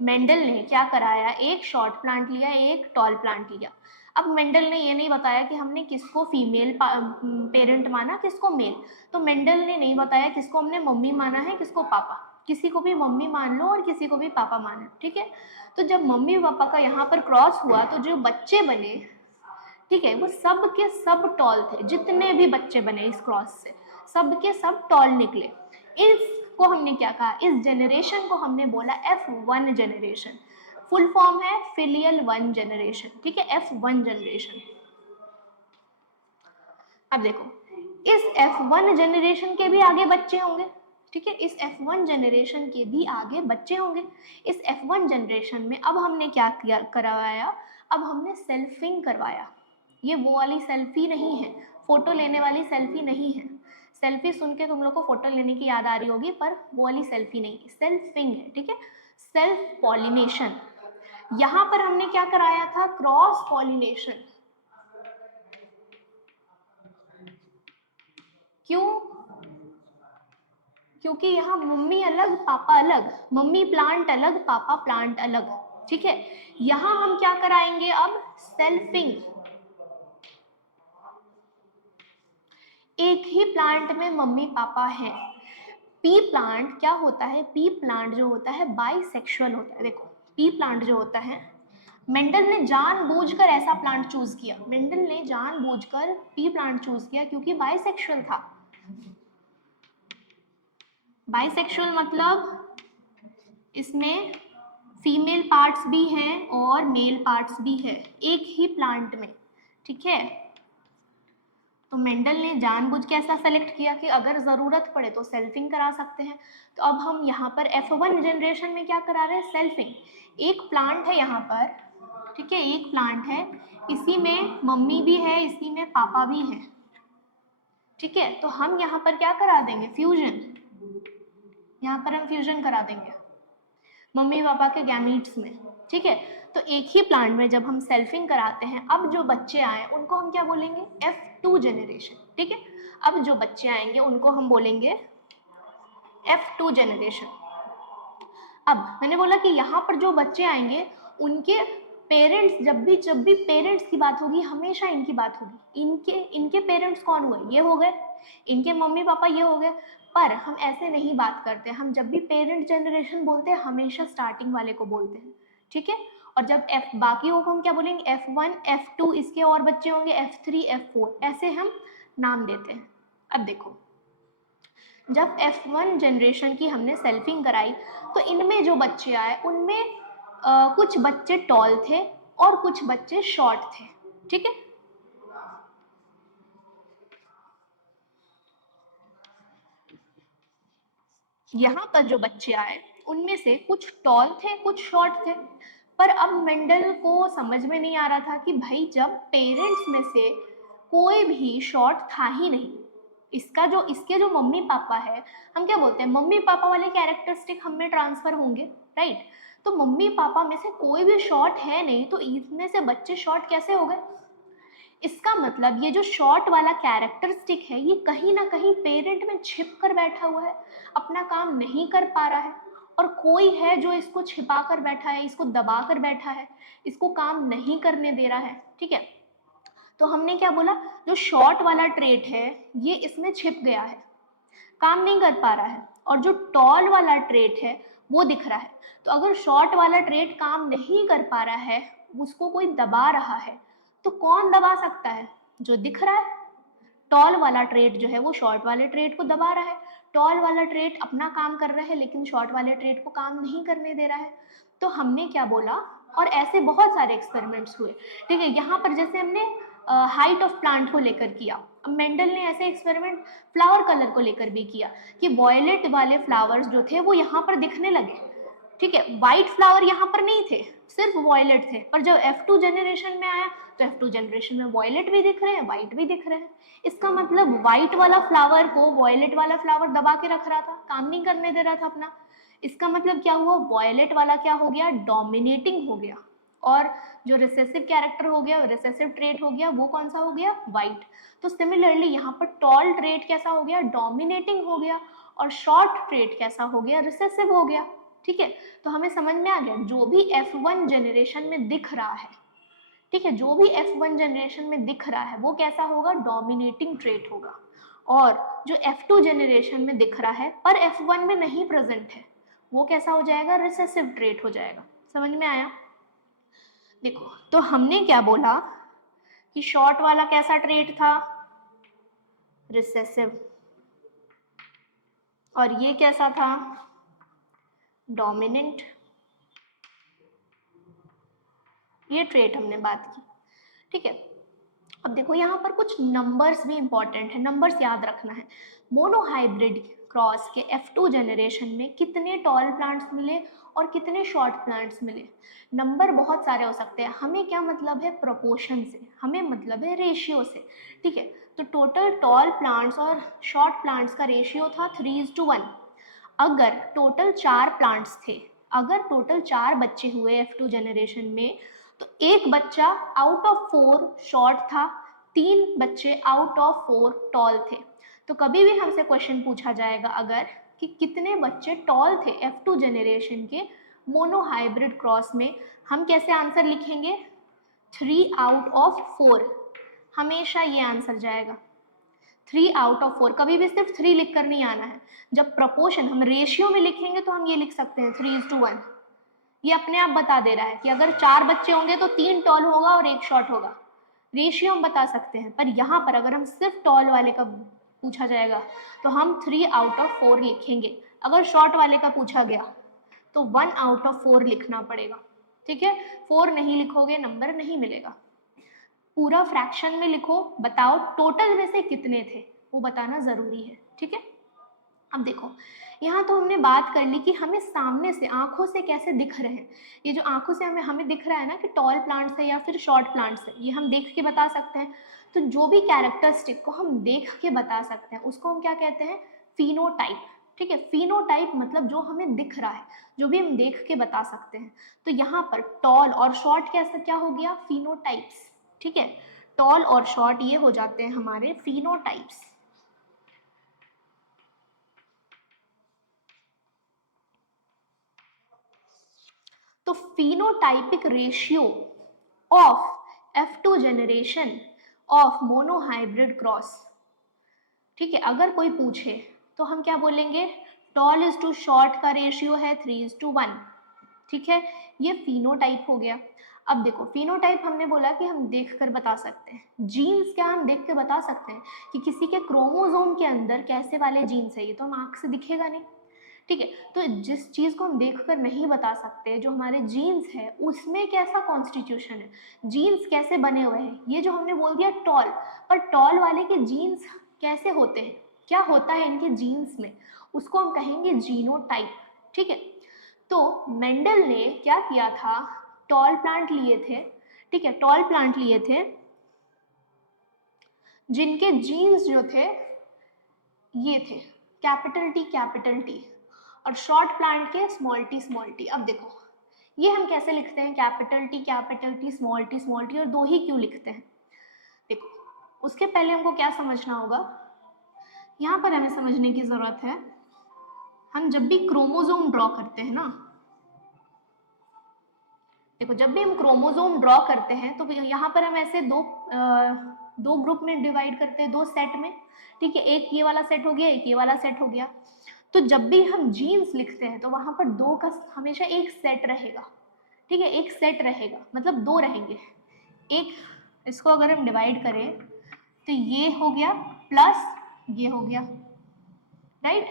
मेंडल ने क्या कराया, एक शॉर्ट प्लांट लिया, एक टॉल प्लांट लिया। अब मेंडल ने ये नहीं बताया कि हमने किसको फीमेल पेरेंट माना, किसको मेल। तो मेंडल ने नहीं बताया किसको हमने मम्मी माना है, किसको पापा। किसी को भी मम्मी मान लो और किसी को भी पापा मानो, ठीक है। तो जब मम्मी पापा का यहाँ पर क्रॉस हुआ तो जो बच्चे बने, ठीक है, वो सब के सब टॉल थे। जितने भी बच्चे बने इस क्रॉस से सब के सब टॉल निकले। इसको हमने क्या कहा, इस जनरेशन को हमने बोला F1 जनरेशन। फुल फॉर्म है फिलियल 1 जनरेशन, ठीक है, F1 जनरेशन। अब देखो इस F1 जनरेशन के भी आगे बच्चे होंगे, ठीक है, इस F1 जनरेशन के भी आगे बच्चे होंगे। इस F1 जनरेशन में अब हमने क्या किया, करवाया, अब हमने सेल्फिंग करवाया। ये वो वाली सेल्फी नहीं है, फोटो लेने वाली सेल्फी नहीं है। सेल्फी सुन के तुम लोग को फोटो लेने की याद आ रही होगी, पर वो वाली सेल्फी नहीं, सेल्फिंग है, ठीक है, सेल्फ पॉलिनेशन। यहाँ पर हमने क्या कराया था, क्रॉस पॉलिनेशन। क्यों, क्योंकि यहाँ मम्मी अलग पापा अलग, मम्मी प्लांट अलग पापा प्लांट अलग, ठीक है। यहाँ हम क्या कराएंगे अब, सेल्फिंग। एक ही प्लांट में मम्मी पापा हैं। पी प्लांट क्या होता है, पी प्लांट जो होता है बाइसेक्सुअल होता है। देखो पी प्लांट जो होता है, मेंडल ने जानबूझकर ऐसा प्लांट चूज किया, मेंडल ने जानबूझकर पी प्लांट चूज किया क्योंकि बाइसेक्सुअल था। बाइसेक्सुअल मतलब इसमें फीमेल पार्ट्स भी हैं और मेल पार्ट्स भी है एक ही प्लांट में, ठीक है। तो मेंडल ने जानबूझ के ऐसा सेलेक्ट किया कि अगर ज़रूरत पड़े तो सेल्फिंग करा सकते हैं। तो अब हम यहाँ पर F1 जनरेशन में क्या करा रहे हैं, सेल्फिंग। एक प्लांट है यहाँ पर, ठीक है, एक प्लांट है, इसी में मम्मी भी है, इसी में पापा भी है, ठीक है। तो हम यहाँ पर क्या करा देंगे, फ्यूजन। यहाँ पर हम फ्यूजन करा देंगे मम्मी पापा के गैमीट्स में, ठीक है। तो एक ही प्लांट में जब हम सेल्फिंग कराते हैं, अब जो बच्चे आए उनको हम क्या बोलेंगे, F2 जनरेशन, ठीक है। अब जो बच्चे आएंगे उनको हम बोलेंगे F2 जनरेशन। अब मैंने बोला कि यहाँ पर जो बच्चे आएंगे उनके पेरेंट्स, जब भी पेरेंट्स की बात होगी हमेशा इनकी बात होगी। इनके पेरेंट्स कौन हुए, ये हो गए, इनके मम्मी पापा ये हो गए। पर हम ऐसे नहीं बात करते, हम जब भी पेरेंट जनरेशन बोलते हैं हमेशा स्टार्टिंग वाले को बोलते हैं, ठीक है। और जब बाकी को हम क्या बोलेंगे, F1 F2, इसके और बच्चे होंगे F3 F4, ऐसे हम नाम देते हैं। अब देखो जब F1 जनरेशन की हमने सेल्फिंग कराई तो इनमें जो बच्चे आए उनमें कुछ बच्चे टॉल थे और कुछ बच्चे शॉर्ट थे, ठीक है। यहाँ पर जो बच्चे आए उनमें से कुछ टॉल थे कुछ शॉर्ट थे। पर अब मेंडल को समझ में नहीं आ रहा था कि भाई जब पेरेंट्स में से कोई भी शॉर्ट था ही नहीं, इसके जो मम्मी पापा है, हम क्या बोलते हैं, मम्मी पापा वाले कैरेक्टरिस्टिक हम में ट्रांसफर होंगे, राइट। तो मम्मी पापा में से कोई भी शॉर्ट है नहीं, तो इसमें से बच्चे शॉर्ट कैसे हो गए। इसका मतलब ये जो शॉर्ट वाला कैरेक्टरिस्टिक है ये कहीं ना कहीं पेरेंट में छिप कर बैठा हुआ है, अपना काम नहीं कर पा रहा है, और कोई है जो इसको छिपा कर बैठा है, इसको दबा कर बैठा है, इसको काम नहीं करने दे रहा है, ठीक है। तो हमने क्या बोला, जो शॉर्ट वाला ट्रेट है ये इसमें छिप गया है, काम नहीं कर पा रहा है, और जो टॉल वाला ट्रेट है वो दिख रहा है। तो अगर शॉर्ट वाला ट्रेट काम नहीं कर पा रहा है, उसको कोई दबा रहा है, तो कौन दबा सकता है, जो दिख रहा है। टॉल वाला ट्रेट जो है वो शॉर्ट वाले ट्रेट को दबा रहा है, टॉल वाला ट्रेट अपना काम कर रहा है लेकिन शॉर्ट वाले ट्रेट को काम नहीं करने दे रहा है। तो हमने क्या बोला, और ऐसे बहुत सारे एक्सपेरिमेंट्स हुए, ठीक है। यहाँ पर जैसे हमने हाइट ऑफ प्लांट को लेकर किया, अब मेंडल ने ऐसे एक्सपेरिमेंट फ्लावर कलर को लेकर भी किया कि वॉयलेट वाले फ्लावर्स जो थे वो यहाँ पर दिखने लगे, ठीक है, व्हाइट फ्लावर यहाँ पर नहीं थे, सिर्फ वॉयलेट थे, पर जब F2 जनरेशन में आया तो F2 जनरेशन में वॉयलेट भी दिख रहे हैं, व्हाइट भी दिख रहे हैं। इसका मतलब व्हाइट वाला फ्लावर को वॉयलेट वाला फ्लावर दबा के रख रहा था, काम नहीं करने दे रहा था अपना। इसका मतलब क्या हुआ, वॉयलेट वाला क्या हो गया, डोमिनेटिंग हो गया, और जो रिसेसिव कैरेक्टर हो गया, रिसेसिव ट्रेट हो गया, वो कौन सा हो गया, व्हाइट। तो सिमिलरली यहाँ पर टॉल ट्रेट कैसा हो गया, डोमिनेटिंग हो गया, और शॉर्ट ट्रेट कैसा हो गया, रिसेसिव हो गया। ठीक है, तो हमें समझ में आ गया, जो भी F1 जनरेशन में दिख रहा है, ठीक है, जो भी F1 जनरेशन में दिख रहा है वो कैसा होगा, डोमिनेटिंग ट्रेट होगा, और जो F2 जनरेशन में दिख रहा है पर F1 में नहीं प्रेजेंट है, वो कैसा हो जाएगा, रिसेसिव ट्रेट हो जाएगा। समझ में आया? देखो, तो हमने क्या बोला कि शॉर्ट वाला कैसा ट्रेट था, रिसेसिव, और ये कैसा था, डोमिनेंट। ये ट्रेट हमने बात की। ठीक है, अब देखो यहाँ पर कुछ नंबर्स भी इंपॉर्टेंट है, नंबर्स याद रखना है। मोनोहाइब्रिड क्रॉस के F2 जनरेशन में कितने टॉल प्लांट्स मिले और कितने शॉर्ट प्लांट्स मिले। नंबर बहुत सारे हो सकते हैं, हमें क्या मतलब है, प्रोपोर्शन से, हमें मतलब है रेशियो से। ठीक है, तो टोटल टॉल प्लांट्स और शॉर्ट प्लांट्स का रेशियो था 3:1। अगर टोटल 4 प्लांट्स थे, अगर टोटल 4 बच्चे हुए F2 जनरेशन में, तो एक बच्चा आउट ऑफ 4 शॉर्ट था, 3 बच्चे आउट ऑफ 4 टॉल थे। तो कभी भी हमसे क्वेश्चन पूछा जाएगा अगर कि कितने बच्चे टॉल थे F2 जनरेशन के मोनोहाइब्रिड क्रॉस में, हम कैसे आंसर लिखेंगे, 3 आउट ऑफ 4, हमेशा ये आंसर जाएगा 3 आउट ऑफ 4। कभी भी सिर्फ 3 लिख कर नहीं आना है। जब प्रपोर्शन हम रेशियो में लिखेंगे तो हम ये लिख सकते हैं 3:1। ये अपने आप बता दे रहा है कि अगर 4 बच्चे होंगे तो 3 टॉल होगा और 1 शॉर्ट होगा। रेशियो हम बता सकते हैं, पर यहाँ पर अगर हम सिर्फ टॉल वाले का पूछा जाएगा तो हम 3 आउट ऑफ 4 लिखेंगे। अगर शॉर्ट वाले का पूछा गया तो 1 आउट ऑफ 4 लिखना पड़ेगा। ठीक है, 4 नहीं लिखोगे नंबर नहीं मिलेगा। पूरा फ्रैक्शन में लिखो, बताओ टोटल में से कितने थे, वो बताना जरूरी है। ठीक है, अब देखो, यहाँ तो हमने बात कर ली कि हमें सामने से आंखों से कैसे दिख रहे हैं। ये जो आंखों से हमें दिख रहा है ना कि टॉल प्लांट्स है या फिर शॉर्ट प्लांट्स है, ये हम देख के बता सकते हैं। तो जो भी कैरेक्टरिस्टिक को हम देख के बता सकते हैं उसको हम क्या कहते हैं, फिनोटाइप। ठीक है, फिनोटाइप मतलब जो हमें दिख रहा है, जो भी हम देख के बता सकते हैं। तो यहाँ पर टॉल और शॉर्ट कैसा क्या हो गया, फिनोटाइप्स। ठीक है, टॉल और शॉर्ट ये हो जाते हैं हमारे फिनोटाइप्स। तो phenotypic ratio of F2 generation of monohybrid cross. ठीक है, अगर कोई पूछे तो हम क्या बोलेंगे, टॉल इज टू शॉर्ट का रेशियो है 3:1। ठीक है, ये फिनोटाइप हो गया। अब देखो, फिनोटाइप हमने बोला कि हम देखकर बता सकते हैं। जीन्स क्या हम देख के बता सकते हैं कि किसी के क्रोमोसोम के अंदर कैसे वाले जीन्स है, ये तो हम आंख से दिखेगा नहीं। ठीक है, तो जिस चीज़ को हम देखकर नहीं बता सकते, जो हमारे जीन्स है उसमें कैसा कॉन्स्टिट्यूशन है, जीन्स कैसे बने हुए हैं, ये जो हमने बोल दिया टॉल, पर टॉल वाले के जीन्स कैसे होते हैं, क्या होता है इनके जीन्स में, उसको हम कहेंगे जीनोटाइप। ठीक है, तो मेंडल ने क्या किया था, टॉल प्लांट लिए थे। ठीक है, टॉल प्लांट लिए थे जिनके जीन्स जो थे ये थे कैपिटल टी, और शॉर्ट प्लांट के स्मॉल टी। अब देखो, ये हम कैसे लिखते हैं, कैपिटल टी स्मॉल टी, और 2 ही क्यों लिखते हैं। देखो, उसके पहले हमको क्या समझना होगा, यहाँ पर हमें समझने की जरूरत है, हम जब भी क्रोमोसोम ड्रॉ करते हैं ना, देखो जब भी हम क्रोमोसोम ड्रॉ करते हैं तो यहाँ पर हम ऐसे दो ग्रुप में डिवाइड करते हैं, 2 सेट में। ठीक है, एक ये वाला सेट हो गया, एक ये वाला सेट हो गया। तो जब भी हम जीन्स लिखते हैं तो वहां पर 2 का हमेशा एक सेट रहेगा। ठीक है, एक सेट रहेगा, मतलब 2 रहेंगे। एक, इसको अगर हम डिवाइड करें तो ये हो गया प्लस ये हो गया, राइट,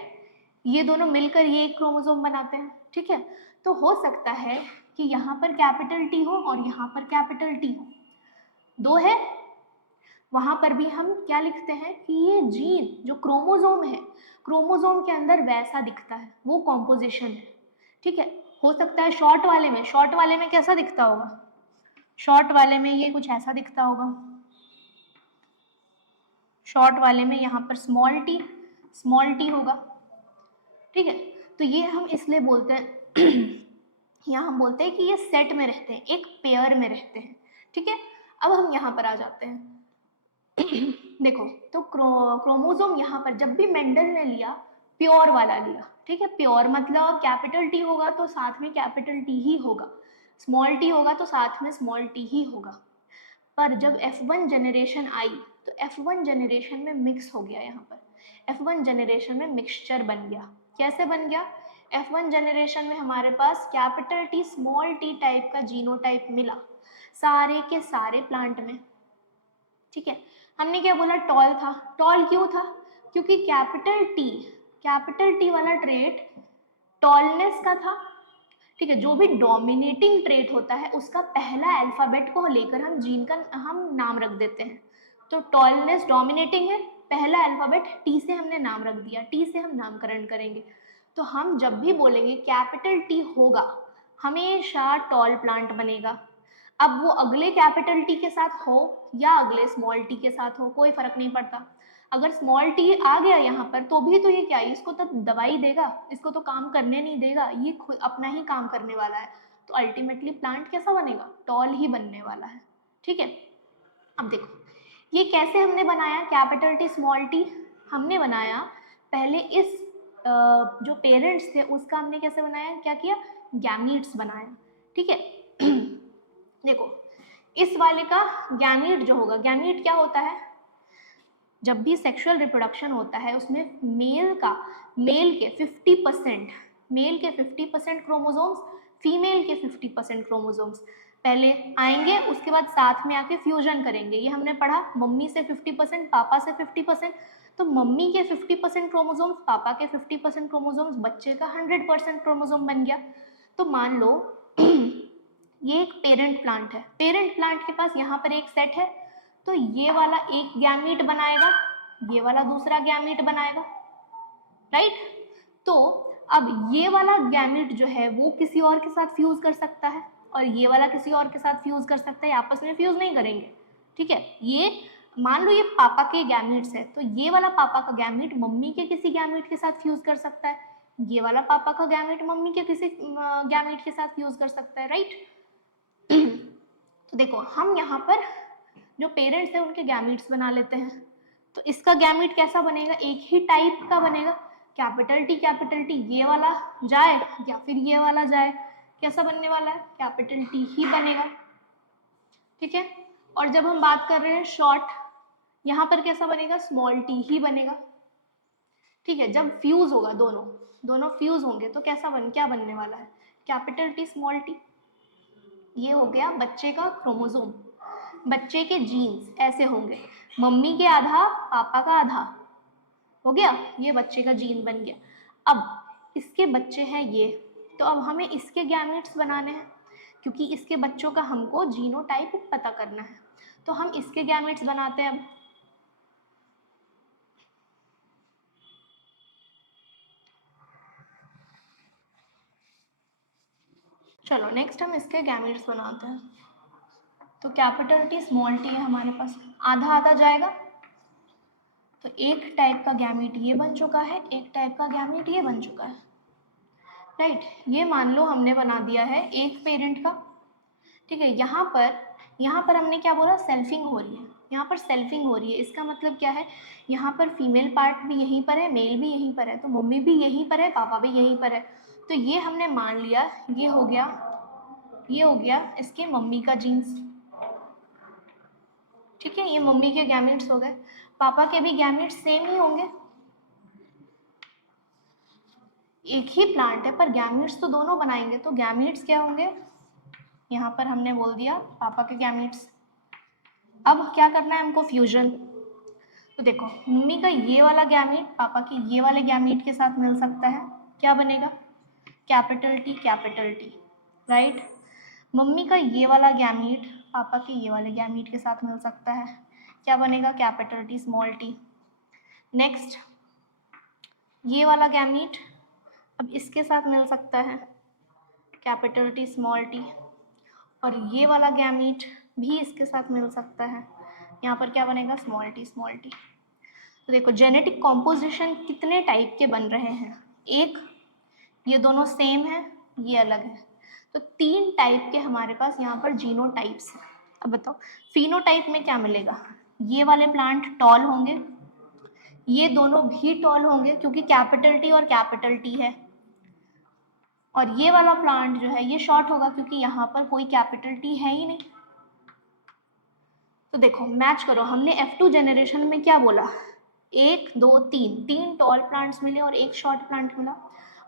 ये दोनों मिलकर ये एक क्रोमोसोम बनाते हैं। ठीक है, तो हो सकता है कि यहाँ पर कैपिटल टी हो और यहाँ पर कैपिटल टी हो, 2 है, वहां पर भी हम क्या लिखते हैं कि ये जीन जो क्रोमोसोम है, क्रोमोसोम के अंदर वैसा दिखता है, वो कॉम्पोजिशन है। ठीक है, हो सकता है शॉर्ट वाले में कैसा दिखता होगा, शॉर्ट वाले में ये कुछ ऐसा दिखता होगा, शॉर्ट वाले में यहाँ पर स्मॉल टी होगा, ठीक है। तो ये हम इसलिए बोलते हैं यहाँ हम बोलते हैं कि ये सेट में रहते हैं, एक पेयर में रहते हैं, ठीक है। अब हम यहाँ पर आ जाते हैं देखो, तो क्रोमोसोम यहाँ पर जब भी मेंडल ने लिया, प्योर वाला लिया, ठीक है। प्योर मतलब कैपिटल टी होगा तो साथ में कैपिटल टी ही होगा, स्मॉल टी होगा तो साथ में स्मॉल टी ही होगा। पर जब F1 जनरेशन आई तो F1 जनरेशन में मिक्स हो गया, यहाँ पर F1 जनरेशन में मिक्सचर बन गया। कैसे बन गया? F1 जनरेशन में हमारे पास capital T small T type का जीनोटाइप मिला सारे के सारे प्लांट में, ठीक है। हमने क्या बोला? टॉल था। टॉल क्यों था? क्योंकि कैपिटल टी वाला ट्रेट टॉलनेस का था, ठीक है। जो भी डोमिनेटिंग ट्रेट होता है उसका पहला अल्फाबेट को लेकर हम जीन का हम नाम रख देते हैं। तो टॉलनेस डोमिनेटिंग है, पहला अल्फाबेट टी से हमने नाम रख दिया, टी से हम नामकरण करेंगे। तो हम जब भी बोलेंगे कैपिटल टी होगा, हमेशा टॉल प्लांट बनेगा। अब वो अगले कैपिटल टी के साथ हो या अगले स्मॉल टी के साथ हो, कोई फर्क नहीं पड़ता। अगर स्मॉल टी आ गया यहाँ पर तो भी तो ये क्या है, इसको तो दवाई देगा, इसको तो काम करने नहीं देगा, ये खुद अपना ही काम करने वाला है। तो अल्टीमेटली प्लांट कैसा बनेगा? टॉल ही बनने वाला है, ठीक है। अब देखो ये कैसे हमने बनाया कैपिटल टी स्मॉल टी? हमने बनाया पहले इस जो पेरेंट्स थे उसका हमने कैसे बनाया, क्या किया? गैमीट्स बनाया, ठीक है। देखो इस वाले का गैमीट जो होगा, गैमीट क्या होता है? जब भी सेक्सुअल रिप्रोडक्शन होता है उसमें मेल के 50% क्रोमोसोम्स, फीमेल के 50% क्रोमोसोम्स पहले आएंगे, उसके बाद साथ में आके फ्यूजन करेंगे। ये हमने पढ़ा, मम्मी से 50%, पापा से 50%। तो मम्मी के 50% क्रोमोसोम्स, पापा के 50% क्रोमोसोम्स, बच्चे का 100% क्रोमोसोम बन गया। तो मान लो ये एक पेरेंट प्लांट है, पेरेंट प्लांट के पास यहाँ पर एक सेट है, तो ये वाला एक गैमीट बनाएगा, ये वाला दूसरा गैमीट बनाएगा, राइट। तो अब ये वाला गैमीट जो है वो किसी और के साथ फ्यूज कर सकता है और ये वाला किसी और के साथ फ्यूज कर सकता है, आपस में फ्यूज नहीं करेंगे, ठीक है। ये मान लो ये पापा के गैमीट्स है, तो ये वाला पापा का गैमीट मम्मी के किसी गैमीट के साथ फ्यूज कर सकता है, ये वाला पापा का गैमीट मम्मी के किसी गैमीट के साथ फ्यूज कर सकता है, राइट। तो देखो हम यहाँ पर जो पेरेंट्स हैं उनके गैमीट्स बना लेते हैं। तो इसका गैमीट कैसा बनेगा? एक ही टाइप का बनेगा, कैपिटल टी ये वाला जाए या फिर ये वाला जाए, कैसा बनने वाला है? कैपिटल टी ही बनेगा, ठीक है। और जब हम बात कर रहे हैं शॉर्ट, यहाँ पर कैसा बनेगा? स्मॉल टी ही बनेगा, ठीक है। जब फ्यूज होगा, दोनों फ्यूज होंगे तो क्या बनने वाला है? Capital T small T. ये हो गया बच्चे का क्रोमोसोम, बच्चे के जीन्स ऐसे होंगे, मम्मी के आधा पापा का आधा, हो गया, ये बच्चे का जीन बन गया। अब इसके बच्चे हैं ये, तो अब हमें इसके गैमेट्स बनाने हैं क्योंकि इसके बच्चों का हमको जीनोटाइप पता करना है, तो हम इसके गैमेट्स बनाते हैं। अब चलो नेक्स्ट हम इसके गैमेट्स बनाते हैं। तो कैपिटल टी स्मॉल टी है हमारे पास, आधा आधा जाएगा, तो एक टाइप का गैमीट ये बन चुका है, एक टाइप का गैमीट ये बन चुका है, राइट। ये मान लो हमने बना दिया है एक पेरेंट का, ठीक है। यहाँ पर हमने क्या बोला? सेल्फिंग हो रही है, यहाँ पर सेल्फिंग हो रही है। इसका मतलब क्या है? यहाँ पर फीमेल पार्ट भी यहीं पर है, मेल भी यहीं पर है, तो मम्मी भी यहीं पर है, पापा भी यहीं पर है। तो ये हमने मान लिया, ये हो गया इसके मम्मी का जीन्स, ठीक है। ये मम्मी के गैमेट्स हो गए, पापा के भी गैमेट्स सेम ही होंगे, एक ही प्लांट है पर गैमेट्स तो दोनों बनाएंगे, तो गैमेट्स क्या होंगे? यहाँ पर हमने बोल दिया पापा के गैमेट्स। अब क्या करना है हमको? फ्यूजन। तो देखो मम्मी का ये वाला गैमेट पापा के ये वाले गैमेट के साथ मिल सकता है, क्या बनेगा? Capital T, right. मम्मी का ये वाला गैमेट पापा के ये वाले गैमेट के साथ मिल सकता है, क्या बनेगा? Capital T small T. Next ये वाला गैमेट अब इसके साथ मिल सकता है, कैपिटल टी स्मॉल टी, और ये वाला गैमीट भी इसके साथ मिल सकता है, यहाँ पर क्या बनेगा स्मॉल टी स्मॉल टी। तो देखो जेनेटिक कॉम्पोजिशन कितने टाइप के बन रहे हैं, एक ये दोनों सेम है, ये अलग है, तो 3 टाइप के हमारे पास यहाँ पर जीनोटाइप्स हैं। अब बताओ फिनोटाइप में क्या मिलेगा, ये वाले प्लांट टॉल होंगे, ये दोनों भी टॉल होंगे क्योंकि कैपिटल टी और कैपिटल टी है, और ये वाला प्लांट जो है ये शॉर्ट होगा क्योंकि यहाँ पर कोई कैपिटल टी है ही नहीं। तो देखो मैच करो, हमने F2 जनरेशन में क्या बोला, 1 2 3 टॉल प्लांट्स मिले और एक शॉर्ट प्लांट मिला,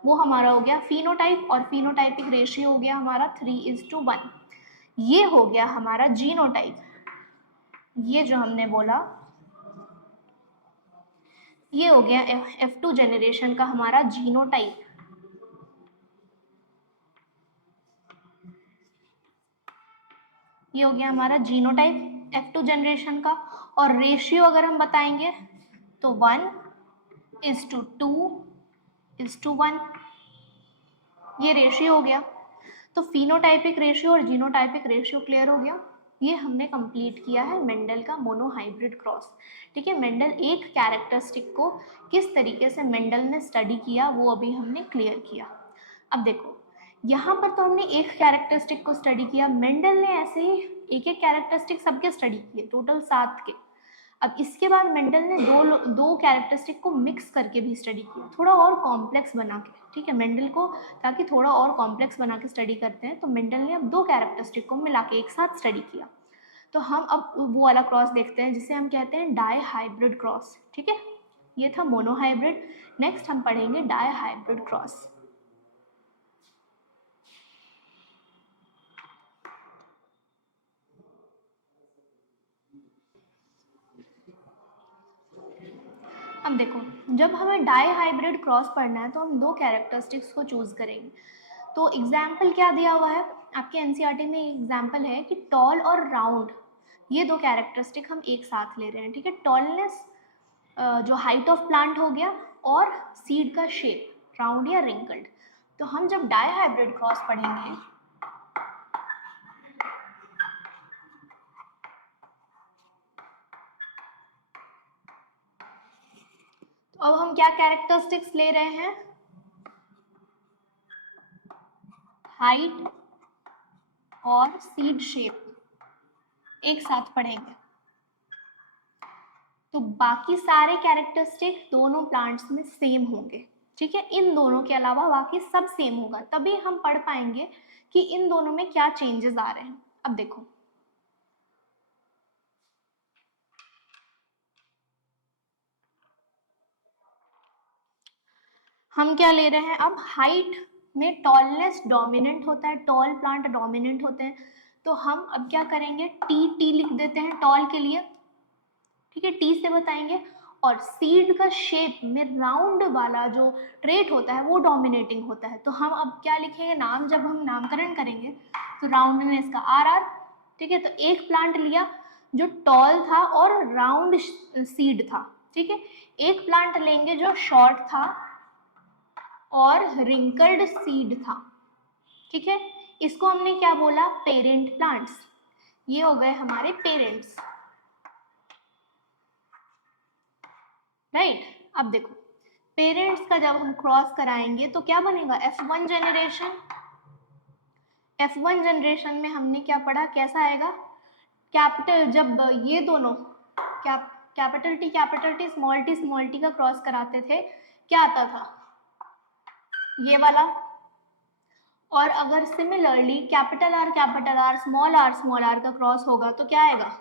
वो हमारा हो गया फिनोटाइप, और फिनोटाइपिक रेशियो हो गया हमारा 3:1। ये हो गया हमारा जीनोटाइप। ये जो हमने बोला ये हो गया F2 जनरेशन का हमारा जीनोटाइप। ये हो गया हमारा जीनोटाइप F2 जनरेशन का, और रेशियो अगर हम बताएंगे तो 1:2:1, ये रेशियो हो गया। तो फिनोटाइपिक रेशियो और जीनोटाइपिक रेशियो क्लियर हो गया। ये हमने कंप्लीट किया है मेंडल का मोनोहाइब्रिड क्रॉस। ठीक है, मेंडल एक कैरेक्टरिस्टिक को किस तरीके से मेंडल ने स्टडी किया वो अभी हमने क्लियर किया। अब देखो यहाँ पर तो हमने एक कैरेक्टरिस्टिक को स्टडी किया, मेंडल ने ऐसे ही एक एक कैरेक्टरिस्टिक सबके स्टडी किए, टोटल 7 के। अब इसके बाद मेंडल ने दो कैरेक्टरिस्टिक को मिक्स करके भी स्टडी किया, थोड़ा और कॉम्प्लेक्स बना के। ठीक है, मेंडल को ताकि थोड़ा और कॉम्प्लेक्स बना के स्टडी करते हैं, तो मेंडल ने अब 2 कैरेक्टरिस्टिक को मिला के एक साथ स्टडी किया। तो हम अब वो वाला क्रॉस देखते हैं जिसे हम कहते हैं डाई हाइब्रिड क्रॉस। ठीक है, ये था मोनोहाइब्रिड, नेक्स्ट हम पढ़ेंगे डाई हाइब्रिड क्रॉस। अब देखो जब हमें डाई हाइब्रिड क्रॉस पढ़ना है तो हम 2 कैरेक्टरिस्टिक्स को चूज करेंगे। तो एग्जाम्पल क्या दिया हुआ है आपके एनसीईआरटी में, एग्जाम्पल है कि टॉल और राउंड, ये 2 कैरेक्टरिस्टिक हम एक साथ ले रहे हैं। ठीक है, टॉलनेस जो हाइट ऑफ प्लांट हो गया, और सीड का शेप राउंड या रिंकल्ड। तो हम जब डाई हाइब्रिड क्रॉस पढ़ेंगे तो अब हम क्या कैरेक्टरिस्टिक्स ले रहे हैं, हाइट और सीड शेप एक साथ पढ़ेंगे। तो बाकी सारे कैरेक्टरिस्टिक दोनों प्लांट्स में सेम होंगे। ठीक है, इन दोनों के अलावा बाकी सब सेम होगा, तभी हम पढ़ पाएंगे कि इन दोनों में क्या चेंजेस आ रहे हैं। अब देखो हम क्या ले रहे हैं, अब हाइट में टॉलनेस डोमिनेंट होता है, टॉल प्लांट डोमिनेंट होते हैं, तो हम अब क्या करेंगे टी लिख देते हैं टॉल के लिए। ठीक है, टी से बताएंगे, और सीड का शेप में राउंड वाला जो ट्रेट होता है वो डोमिनेटिंग होता है। तो हम अब क्या लिखेंगे, नाम जब हम नामकरण करेंगे तो राउंडनेस का RR। ठीक है, तो एक प्लांट लिया जो टॉल था और राउंड सीड था। ठीक है, एक प्लांट लेंगे जो शॉर्ट था और रिंकल्ड सीड था। ठीक है, इसको हमने क्या बोला, पेरेंट प्लांट्स। ये हो गए हमारे पेरेंट्स, राइट। अब देखो पेरेंट्स का जब हम क्रॉस कराएंगे तो क्या बनेगा, F1 जनरेशन। F1 जनरेशन में हमने क्या पढ़ा, कैसा आएगा, कैपिटल, जब ये दोनों कैपिटल टी स्मॉल टी का क्रॉस कराते थे क्या आता था, ये वाला। और अगर similarly capital R small R का क्रॉस होगा तो क्या आएगा,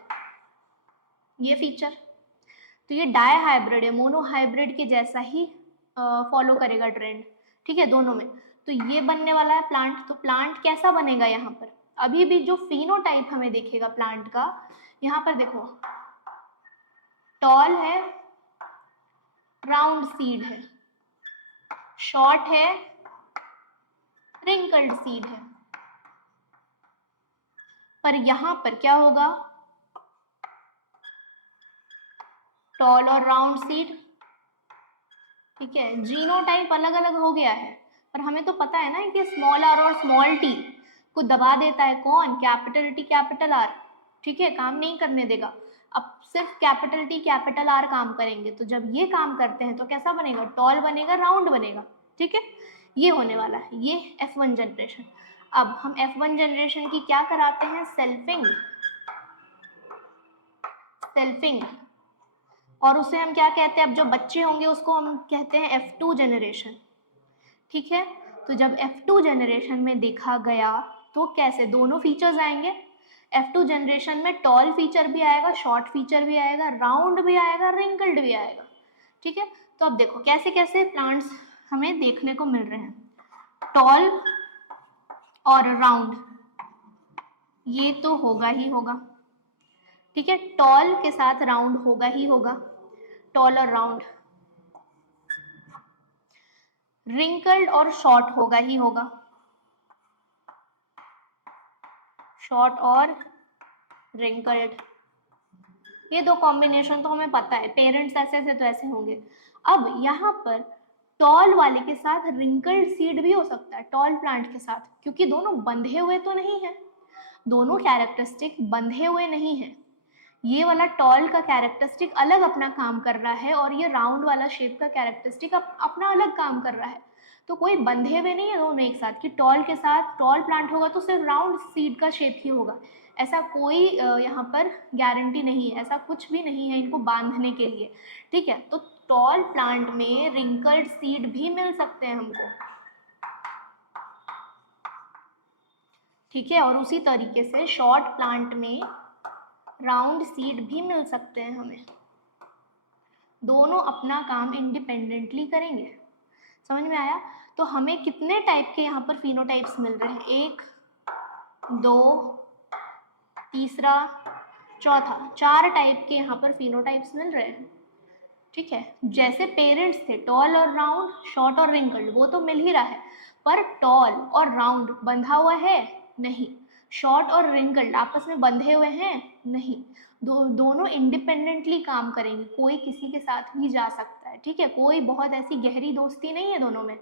ये फीचर। तो ये डाई हाइब्रिड है, मोनो हाइब्रिड के जैसा ही फॉलो करेगा ट्रेंड। ठीक है, दोनों में। तो ये बनने वाला है प्लांट। तो प्लांट कैसा बनेगा, यहाँ पर अभी भी जो फिनोटाइप हमें देखेगा प्लांट का, यहाँ पर देखो टॉल है, राउंड सीड है, शॉर्ट है, रिंकल्ड सीड है। पर यहाँ पर क्या होगा, टॉल और राउंड सीड। ठीक है, जीनोटाइप अलग अलग हो गया है, पर हमें तो पता है ना कि स्मॉल आर और स्मॉल टी को दबा देता है कौन, कैपिटल टी कैपिटल आर, ठीक है, काम नहीं करने देगा। अब सिर्फ कैपिटल टी कैपिटल आर काम करेंगे, तो जब ये काम करते हैं तो कैसा बनेगा, टॉल बनेगा, राउंड बनेगा, ठीक है, ये होने वाला है, ये F1 जनरेशन। अब हम F1 जनरेशन की क्या कराते हैं, सेल्फिंग, सेल्फिंग, और उसे हम क्या कहते हैं, अब जो बच्चे होंगे उसको हम कहते हैं F2 जनरेशन, ठीक है। तो जब F2 जनरेशन में देखा गया तो कैसे दोनों फीचर्स आएंगे, F2 जनरेशन में टॉल फीचर भी आएगा, शॉर्ट फीचर भी आएगा, राउंड भी आएगा, रिंकल्ड भी आएगा, ठीक है। तो अब देखो कैसे कैसे प्लांट्स हमें देखने को मिल रहे हैं, टॉल और राउंड, ये तो होगा ही होगा, ठीक है, टॉल के साथ राउंड होगा ही होगा, टॉल और राउंड, रिंकल्ड और शॉर्ट होगा ही होगा, शॉर्ट और रिंकल्ड, ये दो कॉम्बिनेशन तो हमें पता है, पेरेंट्स ऐसे थे तो ऐसे होंगे। अब यहाँ पर टॉल वाले के साथ रिंकल्ड सीड भी हो सकता है, टॉल प्लांट के साथ, क्योंकि दोनों बंधे हुए तो नहीं है, दोनों कैरेक्टरिस्टिक बंधे हुए नहीं है, ये वाला टॉल का कैरेक्टरिस्टिक अलग अपना काम कर रहा है और ये राउंड वाला शेप का कैरेक्टरिस्टिक अपना अलग काम कर रहा है, तो कोई बंधे हुए नहीं है दोनों एक साथ कि टॉल के साथ टॉल प्लांट होगा तो सिर्फ राउंड सीड का शेप ही होगा, ऐसा कोई यहाँ पर गारंटी नहीं है, ऐसा कुछ भी नहीं है इनको बांधने के लिए, ठीक है। तो टॉल प्लांट में रिंकल्ड सीड भी मिल सकते हैं हमको, ठीक है, और उसी तरीके से शॉर्ट प्लांट में राउंड सीड भी मिल सकते हैं हमें, दोनों अपना काम इंडिपेंडेंटली करेंगे, समझ में आया। तो हमें कितने टाइप के यहाँ पर फिनोटाइप्स मिल रहे हैं, 1 2 तीसरा चौथा, 4 टाइप के यहाँ पर फिनोटाइप्स मिल रहे हैं, ठीक है। जैसे पेरेंट्स थे टॉल और राउंड, शॉर्ट और रिंकल्ड, वो तो मिल ही रहा है, पर टॉल और राउंड बंधा हुआ है नहीं, शॉर्ट और रिंकल्ड आपस में बंधे हुए हैं नहीं, दोनों इंडिपेंडेंटली काम करेंगे, कोई किसी के साथ भी जा सकता है, ठीक है, कोई बहुत ऐसी गहरी दोस्ती नहीं है दोनों में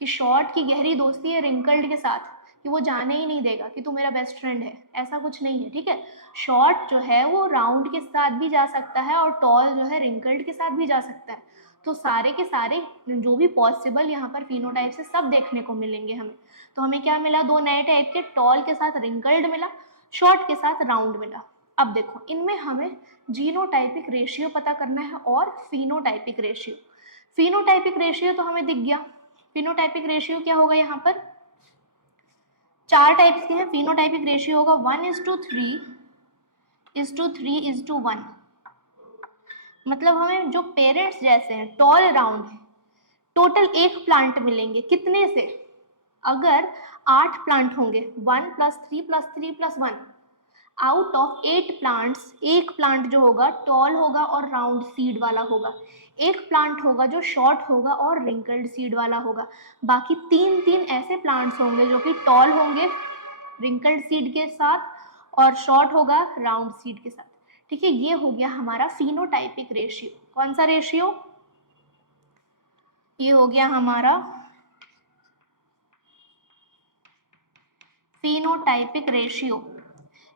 कि शॉर्ट की गहरी दोस्ती है रिंकल्ड के साथ कि वो जाने ही नहीं देगा कि तू मेरा बेस्ट फ्रेंड है, ऐसा कुछ नहीं है, ठीक है। शॉर्ट जो है वो राउंड के साथ भी जा सकता है और टॉल जो है रिंकल्ड के साथ भी जा सकता है, तो सारे के सारे जो भी पॉसिबल यहाँ पर फिनोटाइप से सब देखने को मिलेंगे हमें। तो हमें क्या मिला, 2 नए टाइप के, टॉल के साथ रिंकल्ड मिला, शॉर्ट के साथ राउंड मिला। अब देखो इनमें हमें जीनोटाइपिक रेशियो पता करना है और फिनोटाइपिक रेशियो। फिनोटाइपिक रेशियो तो हमें दिख गया, फिनोटाइपिक रेशियो क्या होगा, यहाँ पर 4 टाइप्स के हैं, फिनोटाइपिक रेशियो होगा 1:3:3:1, मतलब हमें जो पेरेंट्स जैसे हैं टॉल राउंड है, टोटल 1 प्लांट मिलेंगे, कितने से, अगर 8 प्लांट होंगे 1 + 3 + 3 + 1, आउट ऑफ 8 प्लांट्स 1 प्लांट जो होगा टॉल होगा और राउंड सीड वाला होगा, 1 प्लांट होगा जो शॉर्ट होगा और रिंकल्ड सीड वाला होगा, बाकी 3 ऐसे प्लांट्स होंगे जो कि टॉल होंगे रिंकल्ड सीड के साथ और शॉर्ट होगा राउंड सीड के साथ, ठीक है। ये हो गया हमारा फिनोटाइपिक रेशियो, कौन सा रेशियो, ये हो गया हमारा फिनोटाइपिक रेशियो।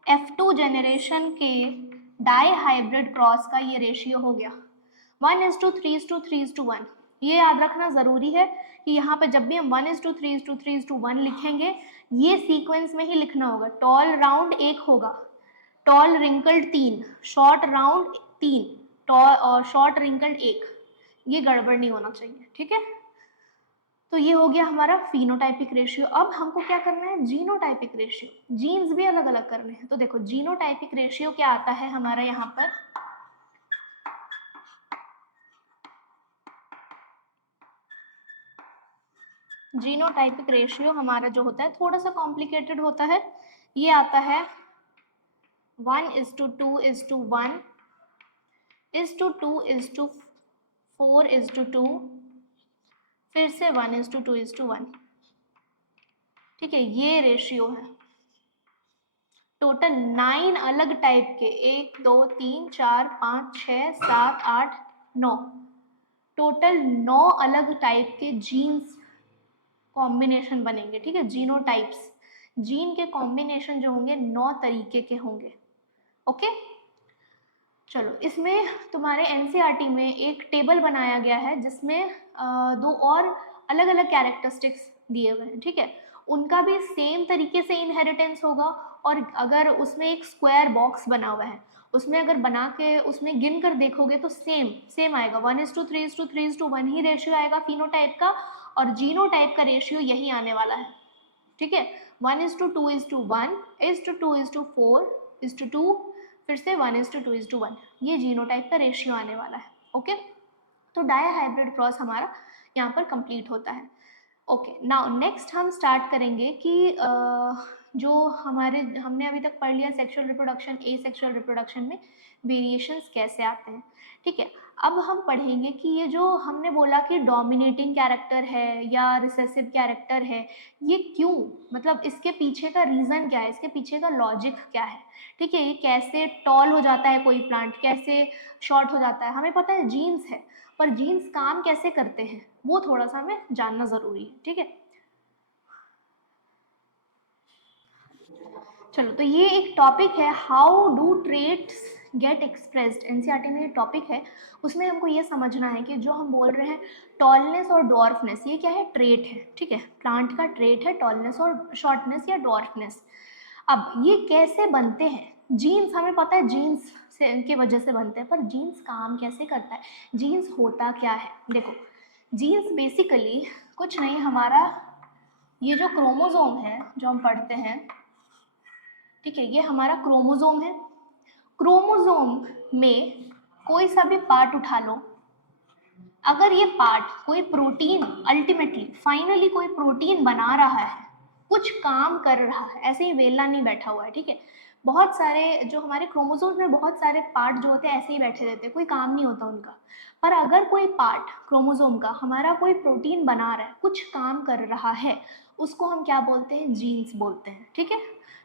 F2 जनरेशन के डाई हाइब्रिड क्रॉस का ये रेशियो हो गया 1:3:3:1। ये याद रखना जरूरी है कि यहाँ पे जब भी हम 1:3:3:1 लिखेंगे ये सीक्वेंस में ही लिखना होगा, टॉल राउंड 1 होगा, tall wrinkled 3, short round 3, tall और शॉर्ट रिंकल्ड 1, ये गड़बड़ नहीं होना चाहिए, ठीक है। तो ये हो गया हमारा फिनोटाइपिक रेशियो। अब हमको क्या करना है, जीनोटाइपिक रेशियो, जीन्स भी अलग अलग करने हैं। तो देखो जीनोटाइपिक रेशियो क्या आता है हमारा यहाँ पर, जीनोटाइपिक रेशियो हमारा जो होता है थोड़ा सा कॉम्प्लिकेटेड होता है, ये आता है 1:2:1 4:2, फिर से 1:2:1, ठीक है, ये रेशियो है। टोटल 9 अलग टाइप के, 1 2 3 4 5 6 7 8 9, टोटल 9 अलग टाइप के जीन्स कॉम्बिनेशन बनेंगे, ठीक है, जीनोटाइप्स, जीन के कॉम्बिनेशन जो होंगे 9 तरीके के होंगे। ओके, चलो इसमें तुम्हारे एनसीईआरटी में एक टेबल बनाया गया है जिसमें 2 और अलग अलग कैरेक्टरिस्टिक्स दिए हुए हैं, ठीक है, उनका भी सेम तरीके से इनहेरिटेंस होगा। और अगर उसमें एक स्क्वायर बॉक्स बना हुआ है, उसमें अगर बना के उसमें गिन कर देखोगे तो सेम आएगा, 1:3:3:1 ही रेशियो आएगा फिनोटाइप का, और जीनोटाइप का रेशियो यही आने वाला है, ठीक है, 1:1:1:2:4:2, फिर से 1:2:1, ये जीनोटाइप का रेशियो आने वाला है। ओके, तो डायहाइब्रिड क्रॉस हमारा यहाँ पर कंप्लीट होता है। ओके, नाउ नेक्स्ट हम स्टार्ट करेंगे कि जो हमने अभी तक पढ़ लिया सेक्सुअल रिप्रोडक्शन, एसेक्सुअल रिप्रोडक्शन में वेरिएशंस कैसे आते हैं, ठीक है। अब हम पढ़ेंगे कि ये जो हमने बोला कि डोमिनेटिंग कैरेक्टर है या रिसेसिव कैरेक्टर है, ये क्यों, मतलब इसके पीछे का रीज़न क्या है, इसके पीछे का लॉजिक क्या है, ठीक है, ये कैसे टॉल हो जाता है कोई प्लांट, कैसे शॉर्ट हो जाता है, हमें पता है जीन्स है, पर जीन्स काम कैसे करते हैं वो थोड़ा सा हमें जानना ज़रूरी है, ठीक है। चलो, तो ये एक टॉपिक है, how do traits get expressed, NCERT में ये टॉपिक है, उसमें हमको ये समझना है कि जो हम बोल रहे हैं टॉलनेस और डॉर्फनेस, ये क्या है, ट्रेट है, ठीक है, प्लांट का ट्रेट है टॉलनेस और शॉर्टनेस या डॉर्फनेस। अब ये कैसे बनते हैं, जीन्स हमें पता है, जीन्स से इनके वजह से बनते हैं, पर जीन्स काम कैसे करता है, जीन्स होता क्या है, देखो जीन्स बेसिकली कुछ नहीं, हमारा ये जो क्रोमोसोम है जो हम पढ़ते हैं, ठीक है, ये हमारा क्रोमोसोम है, क्रोमोसोम में कोई सा भी पार्ट उठा लो, अगर ये पार्ट कोई प्रोटीन, अल्टीमेटली फाइनली कोई प्रोटीन बना रहा है, कुछ काम कर रहा है, ऐसे ही वेला नहीं बैठा हुआ है, ठीक है, बहुत सारे जो हमारे क्रोमोसोम्स में बहुत सारे पार्ट जो होते हैं ऐसे ही बैठे रहते हैं, कोई काम नहीं होता उनका, पर अगर कोई पार्ट क्रोमोसोम का हमारा कोई प्रोटीन बना रहा है, कुछ काम कर रहा है, उसको हम क्या बोलते हैं, जीन्स बोलते हैं, ठीक है।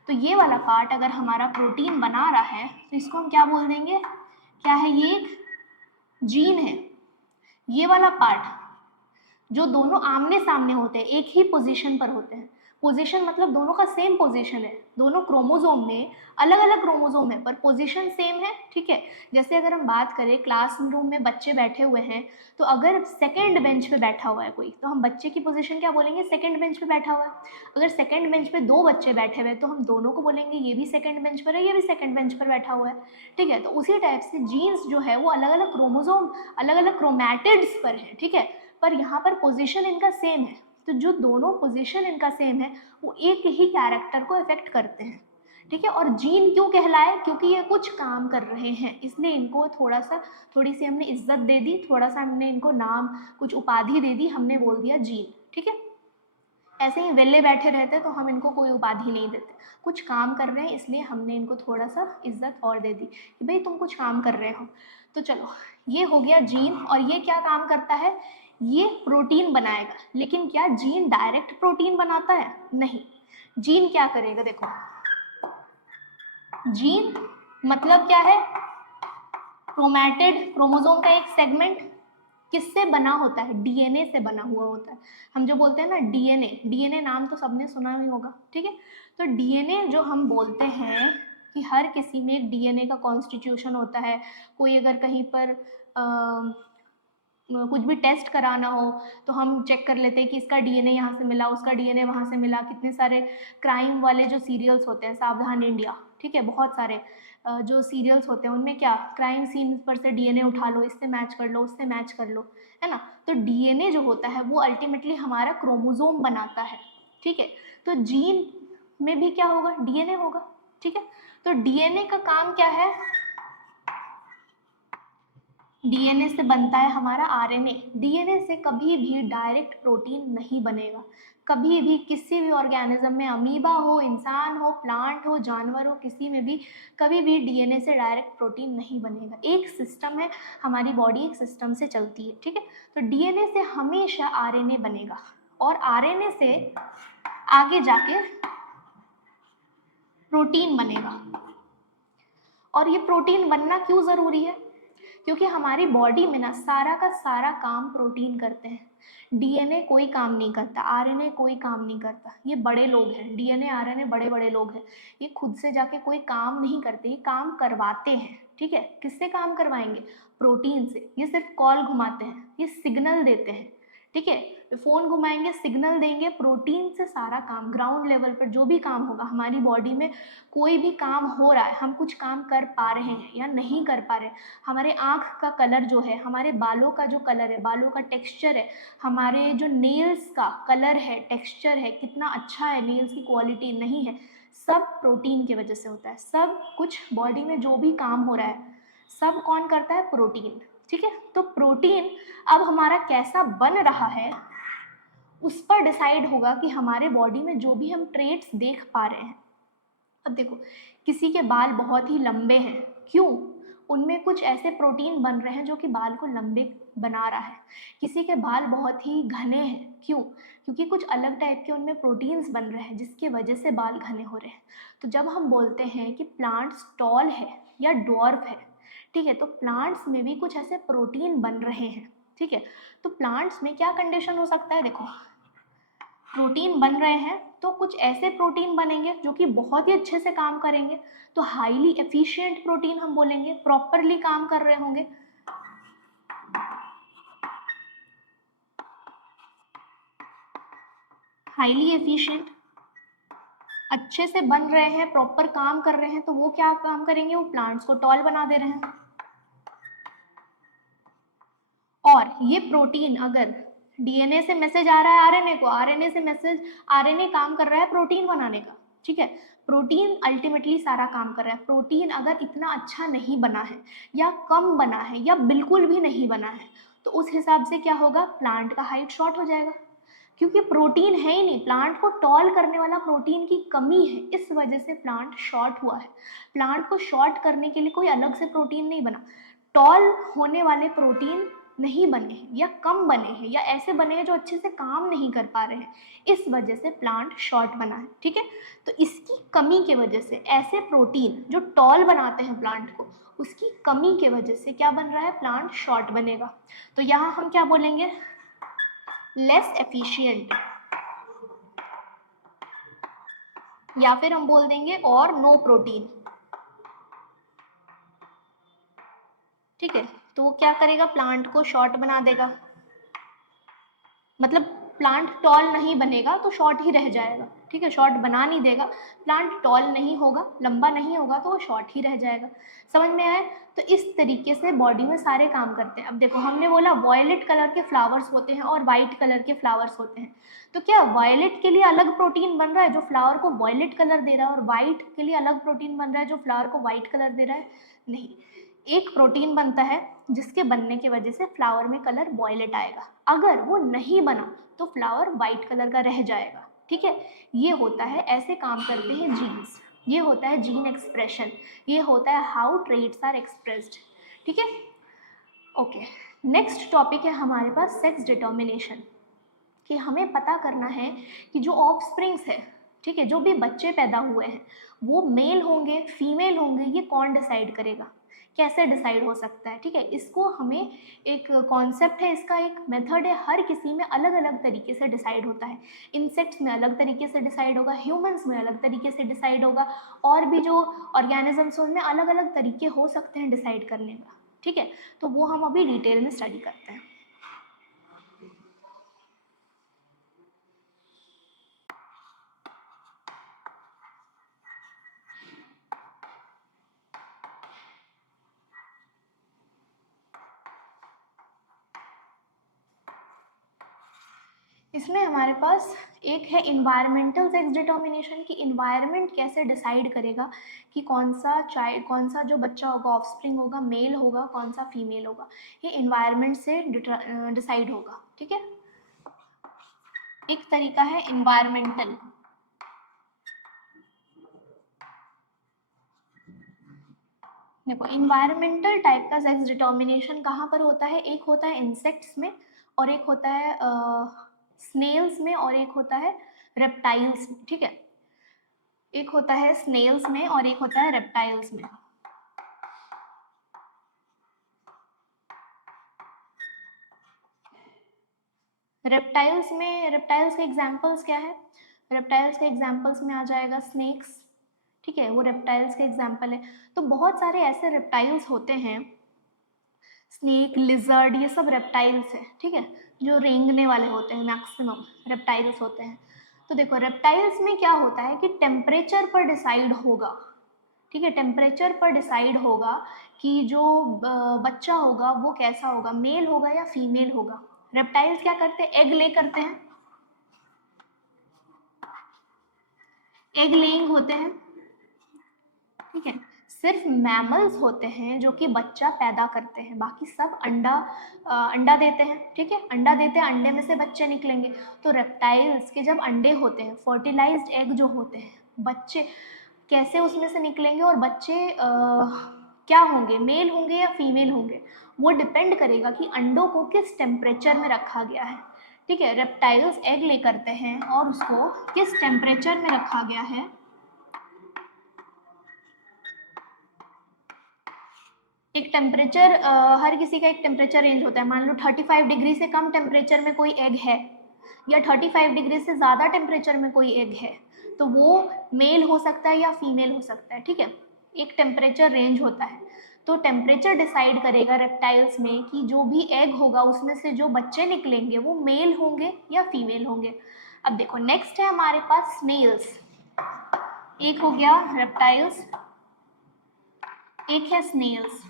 तो ये वाला पार्ट अगर हमारा प्रोटीन बना रहा है तो इसको हम क्या बोल देंगे, क्या है, ये एक जीन है। ये वाला पार्ट जो दोनों आमने सामने होते हैं, एक ही पोजीशन पर होते हैं, पोजीशन मतलब दोनों का सेम पोजीशन है, दोनों क्रोमोसोम में अलग अलग क्रोमोसोम है पर पोजीशन सेम है, ठीक है। जैसे अगर हम बात करें क्लासरूम में बच्चे बैठे हुए हैं, तो अगर सेकंड बेंच पे बैठा हुआ है कोई, तो हम बच्चे की पोजीशन क्या बोलेंगे, सेकंड बेंच पे बैठा हुआ है। अगर सेकंड बेंच पे 2 बच्चे बैठे हुए हैं तो हम दोनों को बोलेंगे ये भी सेकंड बेंच पर है, ये भी सेकंड बेंच पर बैठा हुआ है, ठीक है। तो उसी टाइप से जीन्स जो है वो अलग अलग क्रोमोसोम, अलग अलग क्रोमैटिड्स पर है, ठीक है, पर यहाँ पर पोजीशन इनका सेम है, तो जो दोनों पोजीशन इनका सेम है वो एक ही कैरेक्टर को इफेक्ट करते हैं, ठीक है। और जीन क्यों कहलाए, क्योंकि ये कुछ काम कर रहे हैं, इसलिए इनको थोड़ी सी हमने इज्जत दे दी, थोड़ा सा हमने इनको नाम, कुछ उपाधि दे दी, हमने बोल दिया जीन, ठीक है। ऐसे ही वेले बैठे रहते तो हम इनको कोई उपाधि नहीं देते, कुछ काम कर रहे हैं इसलिए हमने इनको थोड़ा सा इज्जत और दे दी कि भाई तुम कुछ काम कर रहे हो। तो चलो, ये हो गया जीन, और ये क्या काम करता है, ये प्रोटीन बनाएगा, लेकिन क्या जीन डायरेक्ट प्रोटीन बनाता है, नहीं, जीन क्या करेगा, देखो जीन मतलब क्या है, क्रोमैटिड, क्रोमोसोम का एक सेगमेंट, किससे बना होता है, डीएनए से बना हुआ होता है। हम जो बोलते हैं ना डीएनए, डीएनए नाम तो सबने सुना ही होगा, ठीक है। तो डीएनए जो हम बोलते हैं कि हर किसी में एक डीएनए का कॉन्स्टिट्यूशन होता है, कोई अगर कहीं पर कुछ भी टेस्ट कराना हो तो हम चेक कर लेते हैं कि इसका डीएनए यहाँ से मिला, उसका डीएनए वहाँ से मिला। कितने सारे क्राइम वाले जो सीरियल्स होते हैं, सावधान इंडिया, ठीक है, बहुत सारे जो सीरियल्स होते हैं उनमें क्या, क्राइम सीन पर से डीएनए उठा लो, इससे मैच कर लो, उससे मैच कर लो, है ना। तो डीएनए जो होता है वो अल्टीमेटली हमारा क्रोमोसोम बनाता है, ठीक है। तो जीन में भी क्या होगा, डीएनए होगा, ठीक है। तो डीएनए का काम क्या है, डीएनए से बनता है हमारा आरएनए। डीएनए से कभी भी डायरेक्ट प्रोटीन नहीं बनेगा, कभी भी किसी भी ऑर्गेनिज्म में, अमीबा हो, इंसान हो, प्लांट हो, जानवर हो, किसी में भी कभी भी डीएनए से डायरेक्ट प्रोटीन नहीं बनेगा। एक सिस्टम है, हमारी बॉडी एक सिस्टम से चलती है, ठीक है। तो डीएनए से हमेशा आरएनए बनेगा, और आरएनए से आगे जाके प्रोटीन बनेगा। और ये प्रोटीन बनना क्यों ज़रूरी है, क्योंकि हमारी बॉडी में ना सारा का सारा काम प्रोटीन करते हैं। डीएनए कोई काम नहीं करता, आरएनए कोई काम नहीं करता। ये बड़े लोग हैं, डीएनए आरएनए बड़े बड़े लोग हैं, ये खुद से जाके कोई काम नहीं करते, ये काम करवाते हैं। ठीक है, किससे काम करवाएंगे? प्रोटीन से। ये सिर्फ कॉल घुमाते हैं, ये सिग्नल देते हैं। ठीक है, फोन घुमाएंगे, सिग्नल देंगे, प्रोटीन से सारा काम, ग्राउंड लेवल पर जो भी काम होगा हमारी बॉडी में, कोई भी काम हो रहा है, हम कुछ काम कर पा रहे हैं या नहीं कर पा रहे हैं, हमारे आँख का कलर जो है, हमारे बालों का जो कलर है, बालों का टेक्सचर है, हमारे जो नेल्स का कलर है, टेक्सचर है, कितना अच्छा है, नेल्स की क्वालिटी नहीं है, सब प्रोटीन की वजह से होता है। सब कुछ बॉडी में जो भी काम हो रहा है सब कौन करता है? प्रोटीन। ठीक है, तो प्रोटीन अब हमारा कैसा बन रहा है उस पर डिसाइड होगा कि हमारे बॉडी में जो भी हम ट्रेट्स देख पा रहे हैं। अब देखो, किसी के बाल बहुत ही लंबे हैं, क्यों? उनमें कुछ ऐसे प्रोटीन बन रहे हैं जो कि बाल को लंबे बना रहा है। किसी के बाल बहुत ही घने हैं, क्यों? क्योंकि कुछ अलग टाइप के उनमें प्रोटीन्स बन रहे हैं जिसकी वजह से बाल घने हो रहे हैं। तो जब हम बोलते हैं कि प्लांट्स टॉल है या डॉर्फ है, ठीक है, तो प्लांट्स में भी कुछ ऐसे प्रोटीन बन रहे हैं। ठीक है, तो प्लांट्स में क्या कंडीशन हो सकता है? देखो, प्रोटीन बन रहे हैं तो कुछ ऐसे प्रोटीन बनेंगे जो कि बहुत ही अच्छे से काम करेंगे, तो हाईली एफिशिएंट प्रोटीन हम बोलेंगे, प्रॉपरली काम कर रहे होंगे। हाईली एफिशिएंट, अच्छे से बन रहे हैं, प्रॉपर काम कर रहे हैं, तो वो क्या काम करेंगे? वो प्लांट्स को टॉल बना दे रहे हैं। और ये प्रोटीन अगर डीएनए से मैसेज आ रहा है आरएनए को, आरएनए से मैसेज, आरएनए काम कर रहा है प्रोटीन बनाने का। ठीक है, प्रोटीन अल्टीमेटली सारा काम कर रहा है। प्रोटीन अगर इतना अच्छा नहीं बना है या कम बना है या बिल्कुल भी नहीं बना है तो उस हिसाब से क्या होगा? प्लांट का हाइट शॉर्ट हो जाएगा, क्योंकि प्रोटीन है ही नहीं, प्लांट को टॉल करने वाला प्रोटीन की कमी है, इस वजह से प्लांट शॉर्ट हुआ है। प्लांट को शॉर्ट करने के लिए कोई अलग से प्रोटीन नहीं बना, टॉल होने वाले प्रोटीन नहीं बने हैं या कम बने हैं या ऐसे बने हैं जो अच्छे से काम नहीं कर पा रहे हैं, इस वजह से प्लांट शॉर्ट बना है। ठीक है, तो इसकी कमी के वजह से ऐसे प्रोटीन जो टॉल बनाते हैं प्लांट को, उसकी कमी के वजह से क्या बन रहा है? प्लांट शॉर्ट बनेगा। तो यहाँ हम क्या बोलेंगे? लेस एफिशिएंट, या फिर हम बोल देंगे और नो प्रोटीन। ठीक है, तो वो क्या करेगा? प्लांट को शॉर्ट बना देगा, मतलब प्लांट टॉल नहीं बनेगा तो शॉर्ट ही रह जाएगा। ठीक है, शॉर्ट बना नहीं देगा, प्लांट टॉल नहीं होगा, लंबा नहीं होगा, तो वो शॉर्ट ही रह जाएगा। समझ में आए? तो इस तरीके से बॉडी में सारे काम करते हैं। अब देखो, हमने बोला वॉयलेट कलर के फ्लावर्स होते हैं और वाइट कलर के फ्लावर्स होते हैं, तो क्या वायलेट के लिए अलग प्रोटीन बन रहा है जो फ्लावर को वॉयलेट कलर दे रहा है और वाइट के लिए अलग प्रोटीन बन रहा है जो फ्लावर को वाइट कलर दे रहा है? नहीं, एक प्रोटीन बनता है जिसके बनने की वजह से फ्लावर में कलर वॉयलेट आएगा, अगर वो नहीं बना तो फ्लावर वाइट कलर का रह जाएगा। ठीक है, ये होता है, ऐसे काम करते हैं जीन्स, ये होता है जीन एक्सप्रेशन, ये होता है हाउ ट्रेट्स आर एक्सप्रेस्ड। ठीक है, ओके, नेक्स्ट टॉपिक है हमारे पास सेक्स डिटर्मिनेशन, कि हमें पता करना है कि जो ऑफस्प्रिंग्स है, ठीक है, जो भी बच्चे पैदा हुए हैं वो मेल होंगे फीमेल होंगे, ये कौन डिसाइड करेगा? कैसे डिसाइड हो सकता है? ठीक है, इसको हमें, एक कॉन्सेप्ट है, इसका एक मेथड है, हर किसी में अलग अलग तरीके से डिसाइड होता है। इंसेक्ट्स में अलग तरीके से डिसाइड होगा, ह्यूमंस में अलग तरीके से डिसाइड होगा, और भी जो ऑर्गेनिजम्स उनमें अलग अलग तरीके हो सकते हैं डिसाइड करने का। ठीक है, तो वो हम अभी डिटेल में स्टडी करते हैं। इसमें हमारे पास एक है इन्वायरमेंटल सेक्स डिटर्मिनेशन, की इन्वायरमेंट कैसे डिसाइड करेगा कि कौन सा जो बच्चा होगा, ऑफस्प्रिंग होगा, मेल होगा, कौन सा फीमेल होगा, ये इन्वायरमेंट से डिसाइड होगा। ठीक है, एक तरीका है इन्वायरमेंटल। देखो, इन्वायरमेंटल टाइप का सेक्स डिटर्मिनेशन कहाँ पर होता है? एक होता है इंसेक्ट्स में, और एक होता है स्नेल्स में, और एक होता है रेप्टाइल्स में। ठीक है, एक होता है स्नेल्स में और एक होता है रेप्टाइल्स में। रेप्टाइल्स के एग्जाम्पल्स क्या है? रेप्टाइल्स के एग्जाम्पल्स में आ जाएगा स्नेक्स, ठीक है, वो रेप्टाइल्स के एग्जाम्पल है। तो बहुत सारे ऐसे रेप्टाइल्स होते हैं, स्नेक, लिजर्ड, ये सब रेप्टाइल्स है, ठीक है, जो रेंगने वाले होते हैं, मैक्सिमम रेप्टाइल्स होते हैं। तो देखो रेप्टाइल्स में क्या होता है कि टेम्परेचर पर डिसाइड होगा, ठीक है, टेम्परेचर पर डिसाइड होगा कि जो बच्चा होगा वो कैसा होगा, मेल होगा या फीमेल होगा। रेप्टाइल्स क्या करते हैं? एग ले करते हैं, एग लेइंग होते हैं, ठीक है। सिर्फ मैमल्स होते हैं जो कि बच्चा पैदा करते हैं, बाकी सब अंडा देते हैं, ठीक है, अंडा देते हैं, अंडे में से बच्चे निकलेंगे। तो रेप्टाइल्स के जब अंडे होते हैं, फर्टिलाइज्ड एग जो होते हैं, बच्चे कैसे उसमें से निकलेंगे और बच्चे क्या होंगे, मेल होंगे या फीमेल होंगे, वो डिपेंड करेगा कि अंडों को किस टेम्परेचर में रखा गया है, ठीक है। रेप्टाइल्स एग ले करते हैं और उसको किस टेम्परेचर में रखा गया है, एक टेम्परेचर, हर किसी का एक टेम्परेचर रेंज होता है। मान लो 35 डिग्री से कम टेम्परेचर में कोई एग है या 35 डिग्री से ज़्यादा टेम्परेचर में कोई एग है, तो वो मेल हो सकता है या फीमेल हो सकता है, ठीक है, एक टेम्परेचर रेंज होता है। तो टेम्परेचर डिसाइड करेगा रेप्टाइल्स में कि जो भी एग होगा उसमें से जो बच्चे निकलेंगे वो मेल होंगे या फीमेल होंगे। अब देखो नेक्स्ट है हमारे पास स्नेल्स, एक हो गया रेप्टाइल्स, एक है स्नेल्स।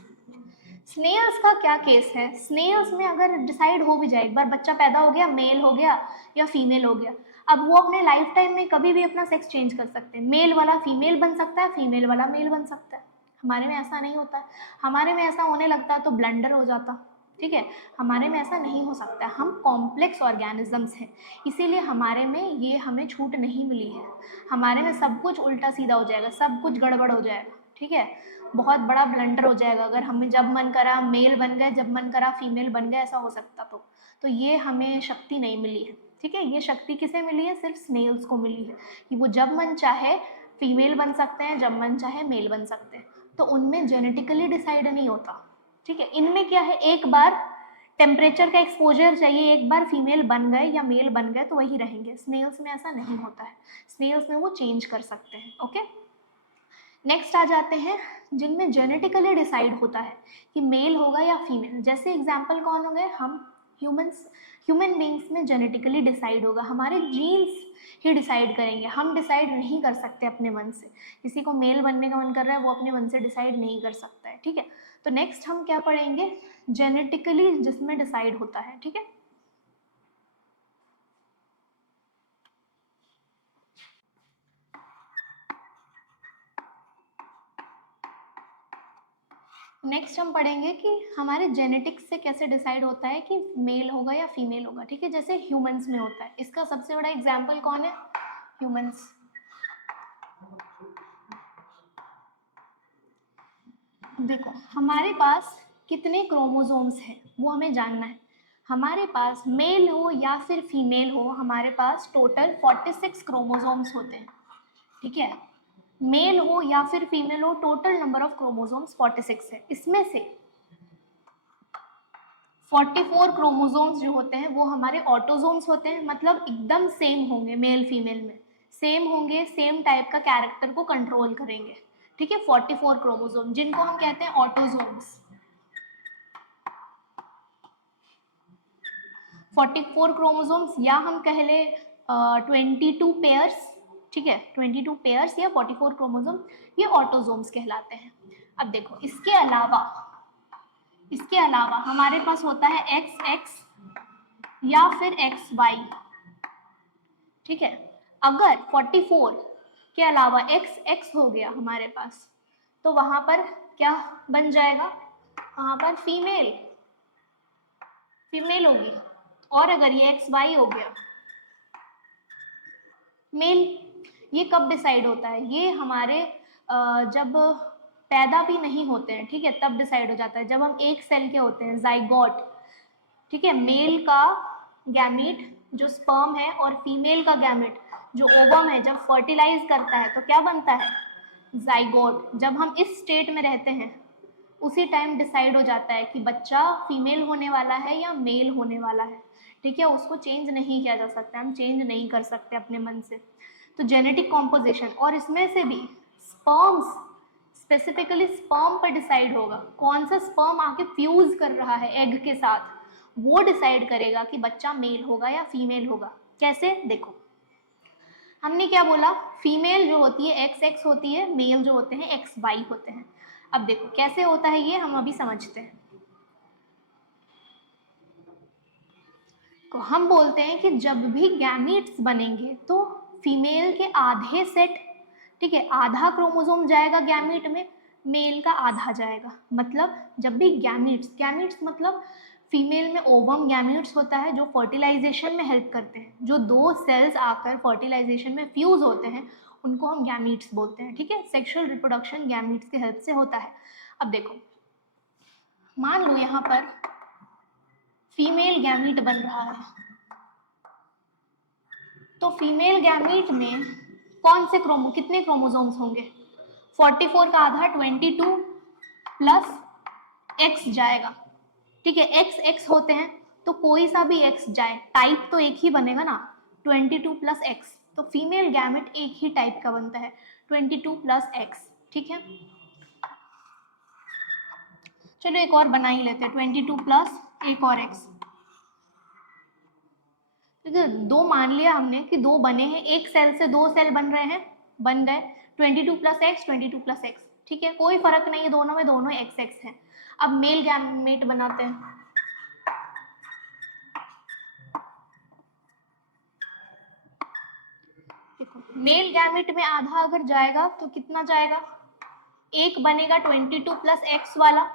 स्नेल्स का क्या केस है? स्नेल्स में अगर डिसाइड हो भी जाए, एक बार बच्चा पैदा हो गया, मेल हो गया या फीमेल हो गया, अब वो अपने लाइफ टाइम में कभी भी अपना सेक्स चेंज कर सकते हैं, मेल वाला फीमेल बन सकता है, फीमेल वाला मेल बन सकता है। हमारे में ऐसा नहीं होता है, हमारे में ऐसा होने लगता तो ब्लंडर हो जाता, ठीक है, हमारे में ऐसा नहीं हो सकता, हम कॉम्प्लेक्स ऑर्गेनिजम्स हैं, इसीलिए हमारे में ये हमें छूट नहीं मिली है। हमारे में सब कुछ उल्टा सीधा हो जाएगा, सब कुछ गड़बड़ हो जाएगा, ठीक है, बहुत बड़ा ब्लंडर हो जाएगा अगर हमें जब मन करा मेल बन गए, जब मन करा फीमेल बन गए, ऐसा हो सकता। तो ये हमें शक्ति नहीं मिली है, ठीक है, ये शक्ति किसे मिली है? सिर्फ स्नेल्स को मिली है कि वो जब मन चाहे फीमेल बन सकते हैं, जब मन चाहे मेल बन सकते हैं। तो उनमें जेनेटिकली डिसाइड नहीं होता, ठीक है। इनमें क्या है, एक बार टेम्परेचर का एक्सपोजर चाहिए, एक बार फीमेल बन गए या मेल बन गए तो वही रहेंगे। स्नेल्स में ऐसा नहीं होता है, स्नेल्स में वो चेंज कर सकते हैं, ओके। नेक्स्ट आ जाते हैं जिनमें जेनेटिकली डिसाइड होता है कि मेल होगा या फीमेल। जैसे एग्जाम्पल कौन हो गए, हम ह्यूमन बींग्स में जेनेटिकली डिसाइड होगा, हमारे जीन्स ही डिसाइड करेंगे, हम डिसाइड नहीं कर सकते अपने मन से। किसी को मेल बनने का मन कर रहा है, वो अपने मन से डिसाइड नहीं कर सकता है, ठीक है। तो नेक्स्ट हम क्या पढ़ेंगे, जेनेटिकली जिसमें डिसाइड होता है, ठीक है। नेक्स्ट हम पढ़ेंगे कि हमारे जेनेटिक्स से कैसे डिसाइड होता है कि मेल होगा या फीमेल होगा, ठीक है, जैसे ह्यूमंस में होता है। इसका सबसे बड़ा एग्जाम्पल कौन है? ह्यूमंस। देखो हमारे पास कितने क्रोमोसोम्स हैं वो हमें जानना है। हमारे पास मेल हो या फिर फीमेल हो, हमारे पास टोटल 46 क्रोमोसोम्स होते हैं, ठीक है। मेल हो या फिर फीमेल हो, टोटल नंबर ऑफ क्रोमोसोम्स 46 है। इसमें से 44 क्रोमोसोम्स जो होते हैं वो हमारे ऑटोसोम्स होते हैं, मतलब एकदम सेम होंगे, मेल फीमेल में सेम होंगे, सेम टाइप का कैरेक्टर को कंट्रोल करेंगे, ठीक है। 44 क्रोमोसोम जिनको हम कहते हैं ऑटोसोम्स। 44 क्रोमोसोम्स या हम कह ले 22 पेयर्स, ठीक है, 22 पेयर्स या 44 क्रोमोसोम, ये ऑटोसोम्स कहलाते हैं। अब देखो इसके अलावा हमारे पास होता है XX या फिर XY, ठीक है। अगर 44 के अलावा XX हो गया हमारे पास, तो वहां पर क्या बन जाएगा, वहां पर फीमेल होगी। और अगर ये XY हो गया मेल। ये कब डिसाइड होता है? ये हमारे जब पैदा भी नहीं होते हैं, ठीक है, तब डिसाइड हो जाता है, जब हम एक सेल के होते हैं, जाइगोट, ठीक है, मेल का गैमीट जो स्पर्म है और फीमेल का गैमीट जो ओवम है, जब फर्टिलाइज करता है तो क्या बनता है? जाइगोट। जब हम इस स्टेट में रहते हैं उसी टाइम डिसाइड हो जाता है कि बच्चा फीमेल होने वाला है या मेल होने वाला है, ठीक है। उसको चेंज नहीं किया जा सकता, हम चेंज नहीं कर सकते अपने मन से। तो जेनेटिक कॉम्पोजिशन, और इसमें से भी स्पर्म्स, स्पेसिफिकली स्पर्म पर डिसाइड होगा, कौन सा स्पर्म आके फ्यूज कर रहा है एग के साथ, वो डिसाइड करेगा कि बच्चा मेल होगा या फीमेल होगा। कैसे, देखो हमने क्या बोला, फीमेल जो होती है एक्स एक्स होती है, मेल जो होते हैं एक्स वाई होते हैं। अब देखो कैसे होता है ये हम अभी समझते हैं। तो हम बोलते हैं कि जब भी गैमीट्स बनेंगे तो फीमेल के आधे सेट, ठीक है, आधा क्रोमोसोम जाएगा गैमीट में, मेल का आधा जाएगा। मतलब जब भी गैमीट्स, गैमीट्स मतलब फीमेल में ओवम गैमीट्स होता है जो फर्टिलाइजेशन में हेल्प करते हैं, जो दो सेल्स आकर फर्टिलाइजेशन में फ्यूज होते हैं उनको हम गैमीट्स बोलते हैं, ठीक है। सेक्सुअल रिप्रोडक्शन गैमीट्स के हेल्प से होता है। अब देखो मान लो यहाँ पर फीमेल गैमीट बन रहा है, तो फीमेल गैमीट में कौन से कितने क्रोमोसोम्स होंगे, 44 का आधा 22 प्लस एक्स जाएगा, ठीक है। एक्स एक्स होते हैं तो कोई सा भी एक्स जाए, टाइप तो एक ही बनेगा ना, 22 प्लस एक्स, तो फीमेल गैमेट एक ही टाइप का बनता है 22 प्लस एक्स, ठीक है। चलो एक और बना ही लेते हैं, 22 प्लस एक और एक्स, ठीक है। दो मान लिया हमने कि दो बने हैं, एक सेल से दो सेल बन रहे हैं, बन गए 22 प्लस एक्स 22 प्लस एक्स, ठीक है, कोई फर्क नहीं है दोनों में, दोनों एक्स एक्स हैं। अब मेल गैमेट बनाते हैं, देखो मेल गैमेट में आधा अगर जाएगा तो कितना जाएगा, एक बनेगा 22 प्लस एक्स वाला,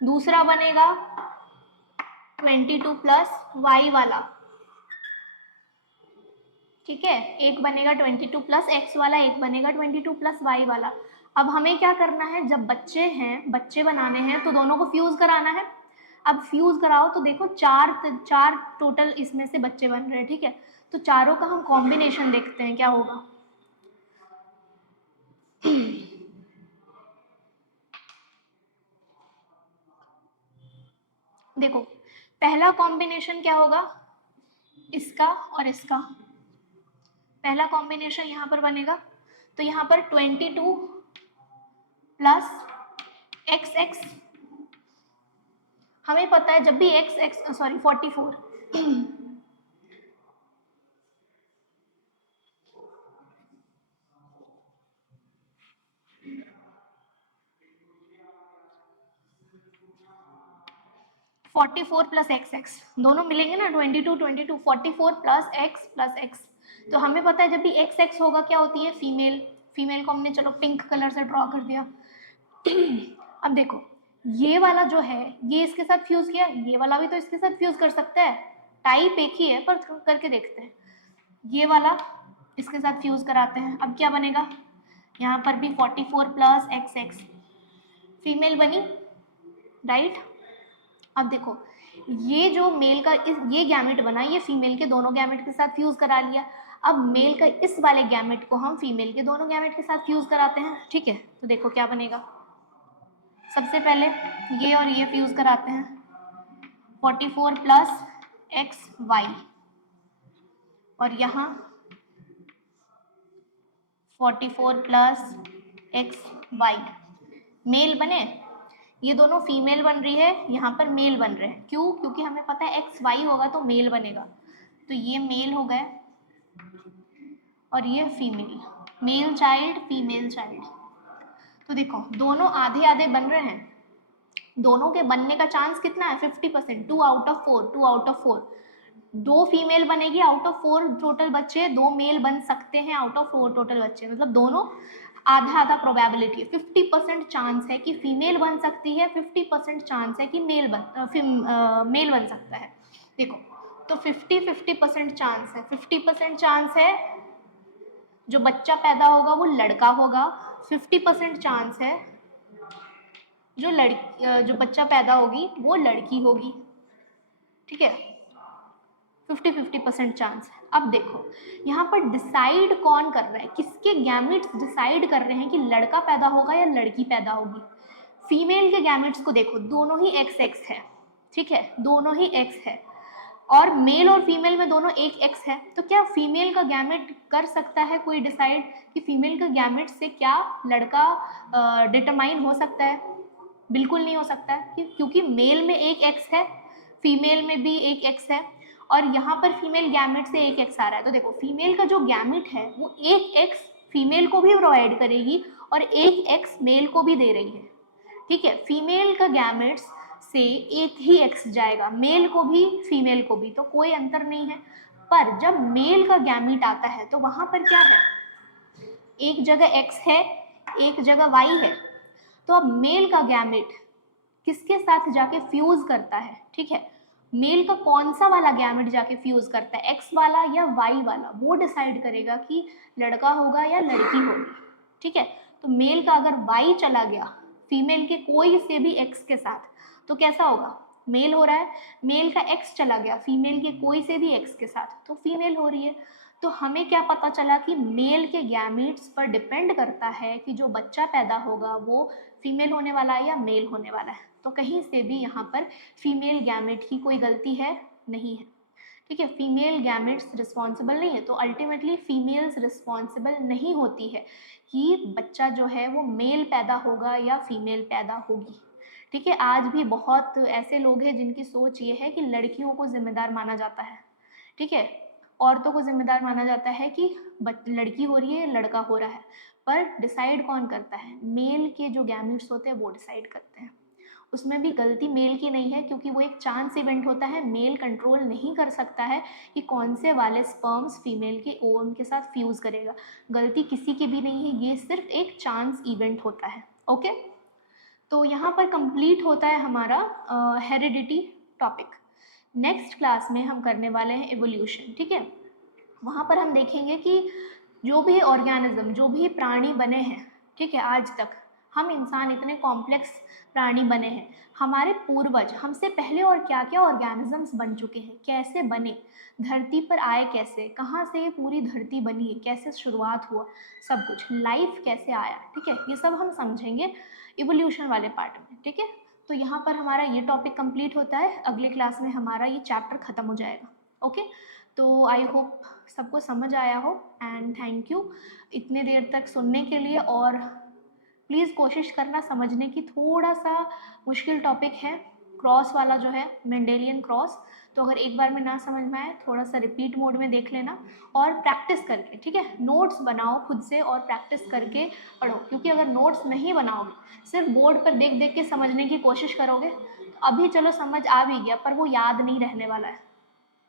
दूसरा बनेगा 22 प्लस वाई वाला, ठीक है। एक बनेगा 22 प्लस एक्स वाला, एक बनेगा 22 प्लस वाई वाला। अब हमें क्या करना है, जब बच्चे हैं, बच्चे बनाने हैं तो दोनों को फ्यूज कराना है। अब फ्यूज कराओ तो देखो चार टोटल इसमें से बच्चे बन रहे हैं, ठीक है। तो चारों का हम कॉम्बिनेशन देखते हैं क्या होगा। देखो पहला कॉम्बिनेशन क्या होगा, इसका और इसका, पहला कॉम्बिनेशन यहाँ पर बनेगा, तो यहाँ पर 22 प्लस एक्स एक्स, हमें पता है जब भी x x sorry 44 44 plus x x दोनों मिलेंगे ना, 22 22 44 प्लस एक्स, तो हमें पता है जब भी एक्स एक्स होगा क्या होती है, फीमेल, फीमेल को हमने चलो पिंक कलर से ड्रॉ कर दिया। अब देखो ये वाला जो है ये इसके साथ फ्यूज किया, ये वाला भी तो इसके साथ फ्यूज कर सकता है, टाइप एक ही है पर करके देखते हैं। ये वाला इसके साथ फ्यूज कराते हैं, अब क्या बनेगा, यहाँ पर भी 44 प्लस एक्स एक्स, फीमेल बनी, राइट। अब देखो ये जो मेल का ये गैमेट बना, ये फीमेल के दोनों गैमेट के साथ फ्यूज करा लिया। अब मेल का इस वाले गैमेट को हम फीमेल के दोनों गैमेट के साथ फ्यूज कराते हैं, ठीक है। तो देखो क्या बनेगा, सबसे पहले ये और ये फ्यूज कराते हैं, 44 प्लस एक्स वाई, और यहाँ 44 प्लस एक्स वाई, मेल बने, ये दोनों फीमेल बन रही है, यहाँ पर मेल बन रहे हैं, क्यों, क्योंकि हमें पता है एक्स वाई होगा तो मेल बनेगा, तो ये मेल हो गए और ये female, male child female child. तो देखो दोनों आधे आधे बन रहे हैं, दोनों के बनने का चांस कितना है, 50%, 2 आउट ऑफ 4, 2 आउट ऑफ 4, दो फीमेल बनेगी आउट ऑफ 4 टोटल बच्चे, दो मेल बन सकते हैं आउट ऑफ 4 टोटल बच्चे, मतलब दोनों आधा आधा प्रोबेबिलिटी है, 50% चांस है कि फीमेल बन सकती है, 50% चांस है कि मेल बन सकता है। देखो तो 50-50% चांस है, 50% चांस है जो बच्चा पैदा होगा वो लड़का होगा, 50% चांस है जो बच्चा पैदा होगी वो लड़की होगी, ठीक है। 50-50% चांस है। अब देखो यहाँ पर डिसाइड कौन कर रहा है, किसके गैमेट्स डिसाइड कर रहे हैं कि लड़का पैदा होगा या लड़की पैदा होगी। फीमेल के गैमेट्स को देखो, दोनों ही XX है, ठीक है, दोनों ही X है, और मेल और फीमेल में दोनों एक X है। तो क्या फीमेल का गैमेट कर सकता है कोई डिसाइड कि फीमेल का गैमेट से क्या लड़का डिटरमाइन हो सकता है? बिल्कुल नहीं हो सकता है, क्योंकि मेल में एक X है, फीमेल में भी एक X है, और यहाँ पर फीमेल गैमेट से एक X आ रहा है। तो देखो फीमेल का जो गैमेट है वो एक X फीमेल को भी प्रोवाइड करेगी और एक X मेल को भी दे रही है, ठीक है। फीमेल का गैमेट्स से एक ही X जाएगा, मेल को भी फीमेल को भी, तो कोई अंतर नहीं है। पर जब मेल का गैमेट आता है तो वहां पर क्या है, एक जगह X है, एक जगह Y है। तो अब मेल का गैमेट किसके साथ जाके फ्यूज करता है, ठीक है, मेल का कौन सा वाला गैमेट जाके फ्यूज करता है, X वाला या Y वाला, वो डिसाइड करेगा कि लड़का होगा या लड़की होगी, ठीक है। तो मेल का अगर Y चला गया फीमेल के कोई से भी X के साथ तो कैसा होगा, मेल हो रहा है। मेल का X चला गया फीमेल के कोई से भी X के साथ तो फीमेल हो रही है। तो हमें क्या पता चला कि मेल के गैमेट्स पर डिपेंड करता है कि जो बच्चा पैदा होगा वो फीमेल होने वाला है या मेल होने वाला है। तो कहीं से भी यहाँ पर फीमेल गैमेट की कोई गलती है नहीं है, ठीक है। फीमेल गैमेट्स रिस्पॉन्सिबल नहीं है, तो अल्टीमेटली फीमेल्स रिस्पॉन्सिबल नहीं होती है कि बच्चा जो है वो मेल पैदा होगा या फीमेल पैदा होगी, ठीक है। आज भी बहुत ऐसे लोग हैं जिनकी सोच ये है कि लड़कियों को जिम्मेदार माना जाता है, ठीक है, औरतों को जिम्मेदार माना जाता है कि लड़की हो रही है लड़का हो रहा है, पर डिसाइड कौन करता है, मेल के जो गैमेट्स होते हैं वो डिसाइड करते हैं। उसमें भी गलती मेल की नहीं है, क्योंकि वो एक चांस इवेंट होता है, मेल कंट्रोल नहीं कर सकता है कि कौन से वाले स्पर्म्स फीमेल के ओवम के साथ फ्यूज़ करेगा। गलती किसी की भी नहीं है, ये सिर्फ एक चांस इवेंट होता है, ओके। तो यहाँ पर कंप्लीट होता है हमारा हेरिडिटी टॉपिक। नेक्स्ट क्लास में हम करने वाले हैं एवोल्यूशन, ठीक है। वहाँ पर हम देखेंगे कि जो भी ऑर्गेनिज्म, जो भी प्राणी बने हैं, ठीक है, आज तक हम इंसान इतने कॉम्प्लेक्स प्राणी बने हैं, हमारे पूर्वज हमसे पहले और क्या क्या ऑर्गेनिजम्स बन चुके हैं, कैसे बने, धरती पर आए कैसे, कहाँ से ये पूरी धरती बनी है, कैसे शुरुआत हुआ, सब कुछ, लाइफ कैसे आया, ठीक है, ये सब हम समझेंगे इवोल्यूशन वाले पार्ट में, ठीक है। तो यहाँ पर हमारा ये टॉपिक कंप्लीट होता है, अगले क्लास में हमारा ये चैप्टर ख़त्म हो जाएगा, ओके। तो आई होप सबको समझ आया हो, एंड थैंक यू इतने देर तक सुनने के लिए। और प्लीज़ कोशिश करना समझने की, थोड़ा सा मुश्किल टॉपिक है क्रॉस वाला जो है, मेंडेलियन क्रॉस, तो अगर एक बार में ना समझ में आए थोड़ा सा रिपीट मोड में देख लेना और प्रैक्टिस करके, ठीक है, नोट्स बनाओ खुद से और प्रैक्टिस करके पढ़ो, क्योंकि अगर नोट्स नहीं बनाओगे, सिर्फ बोर्ड पर देख देख के समझने की कोशिश करोगे, तो अभी चलो समझ आ भी गया पर वो याद नहीं रहने वाला है,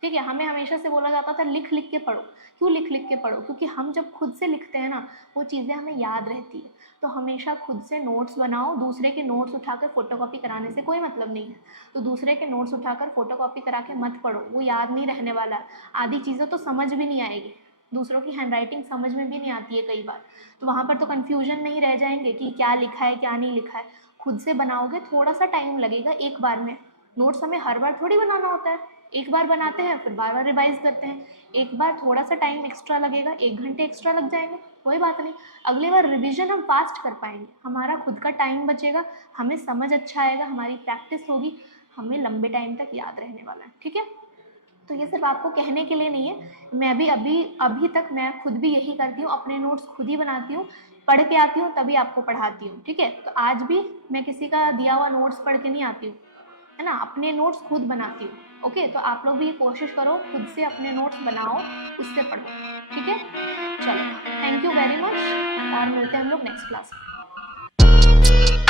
ठीक है। हमें हमेशा से बोला जाता था लिख लिख के पढ़ो, क्यों लिख लिख के पढ़ो, क्योंकि हम जब खुद से लिखते हैं ना वो चीज़ें हमें याद रहती है। तो हमेशा खुद से नोट्स बनाओ, दूसरे के नोट्स उठाकर फोटोकॉपी कराने से कोई मतलब नहीं है। तो दूसरे के नोट्स उठाकर फोटोकॉपी करा के मत पढ़ो, वो याद नहीं रहने वाला। आधी चीज़ें तो समझ भी नहीं आएगी, दूसरों की हैंडराइटिंग समझ में भी नहीं आती है कई बार, तो वहाँ पर तो कन्फ्यूजन में ही रह जाएंगे कि क्या लिखा है क्या नहीं लिखा है। खुद से बनाओगे थोड़ा सा टाइम लगेगा एक बार में, नोट्स हमें हर बार थोड़ी बनाना होता है, एक बार बनाते हैं फिर बार बार रिवाइज करते हैं, एक बार थोड़ा सा टाइम एक्स्ट्रा लगेगा, 1 घंटे एक्स्ट्रा लग जाएंगे, कोई बात नहीं, अगले बार रिवीजन हम फास्ट कर पाएंगे, हमारा खुद का टाइम बचेगा, हमें समझ अच्छा आएगा, हमारी प्रैक्टिस होगी, हमें लंबे टाइम तक याद रहने वाला है, ठीक है। तो ये सिर्फ आपको कहने के लिए नहीं है, मैं भी अभी तक मैं खुद भी यही करती हूँ, अपने नोट्स खुद ही बनाती हूँ, पढ़ के आती हूँ तभी आपको पढ़ाती हूँ, ठीक है। तो आज भी मैं किसी का दिया हुआ नोट्स पढ़ के नहीं आती हूँ, है ना, अपने नोट्स खुद बनाती हूँ, ओके। तो आप लोग भी ये कोशिश करो, खुद से अपने नोट्स बनाओ, उससे पढ़ो, ठीक है। चलो, थैंक यू वेरी मच, और मिलते हैं हम लोग नेक्स्ट क्लास में।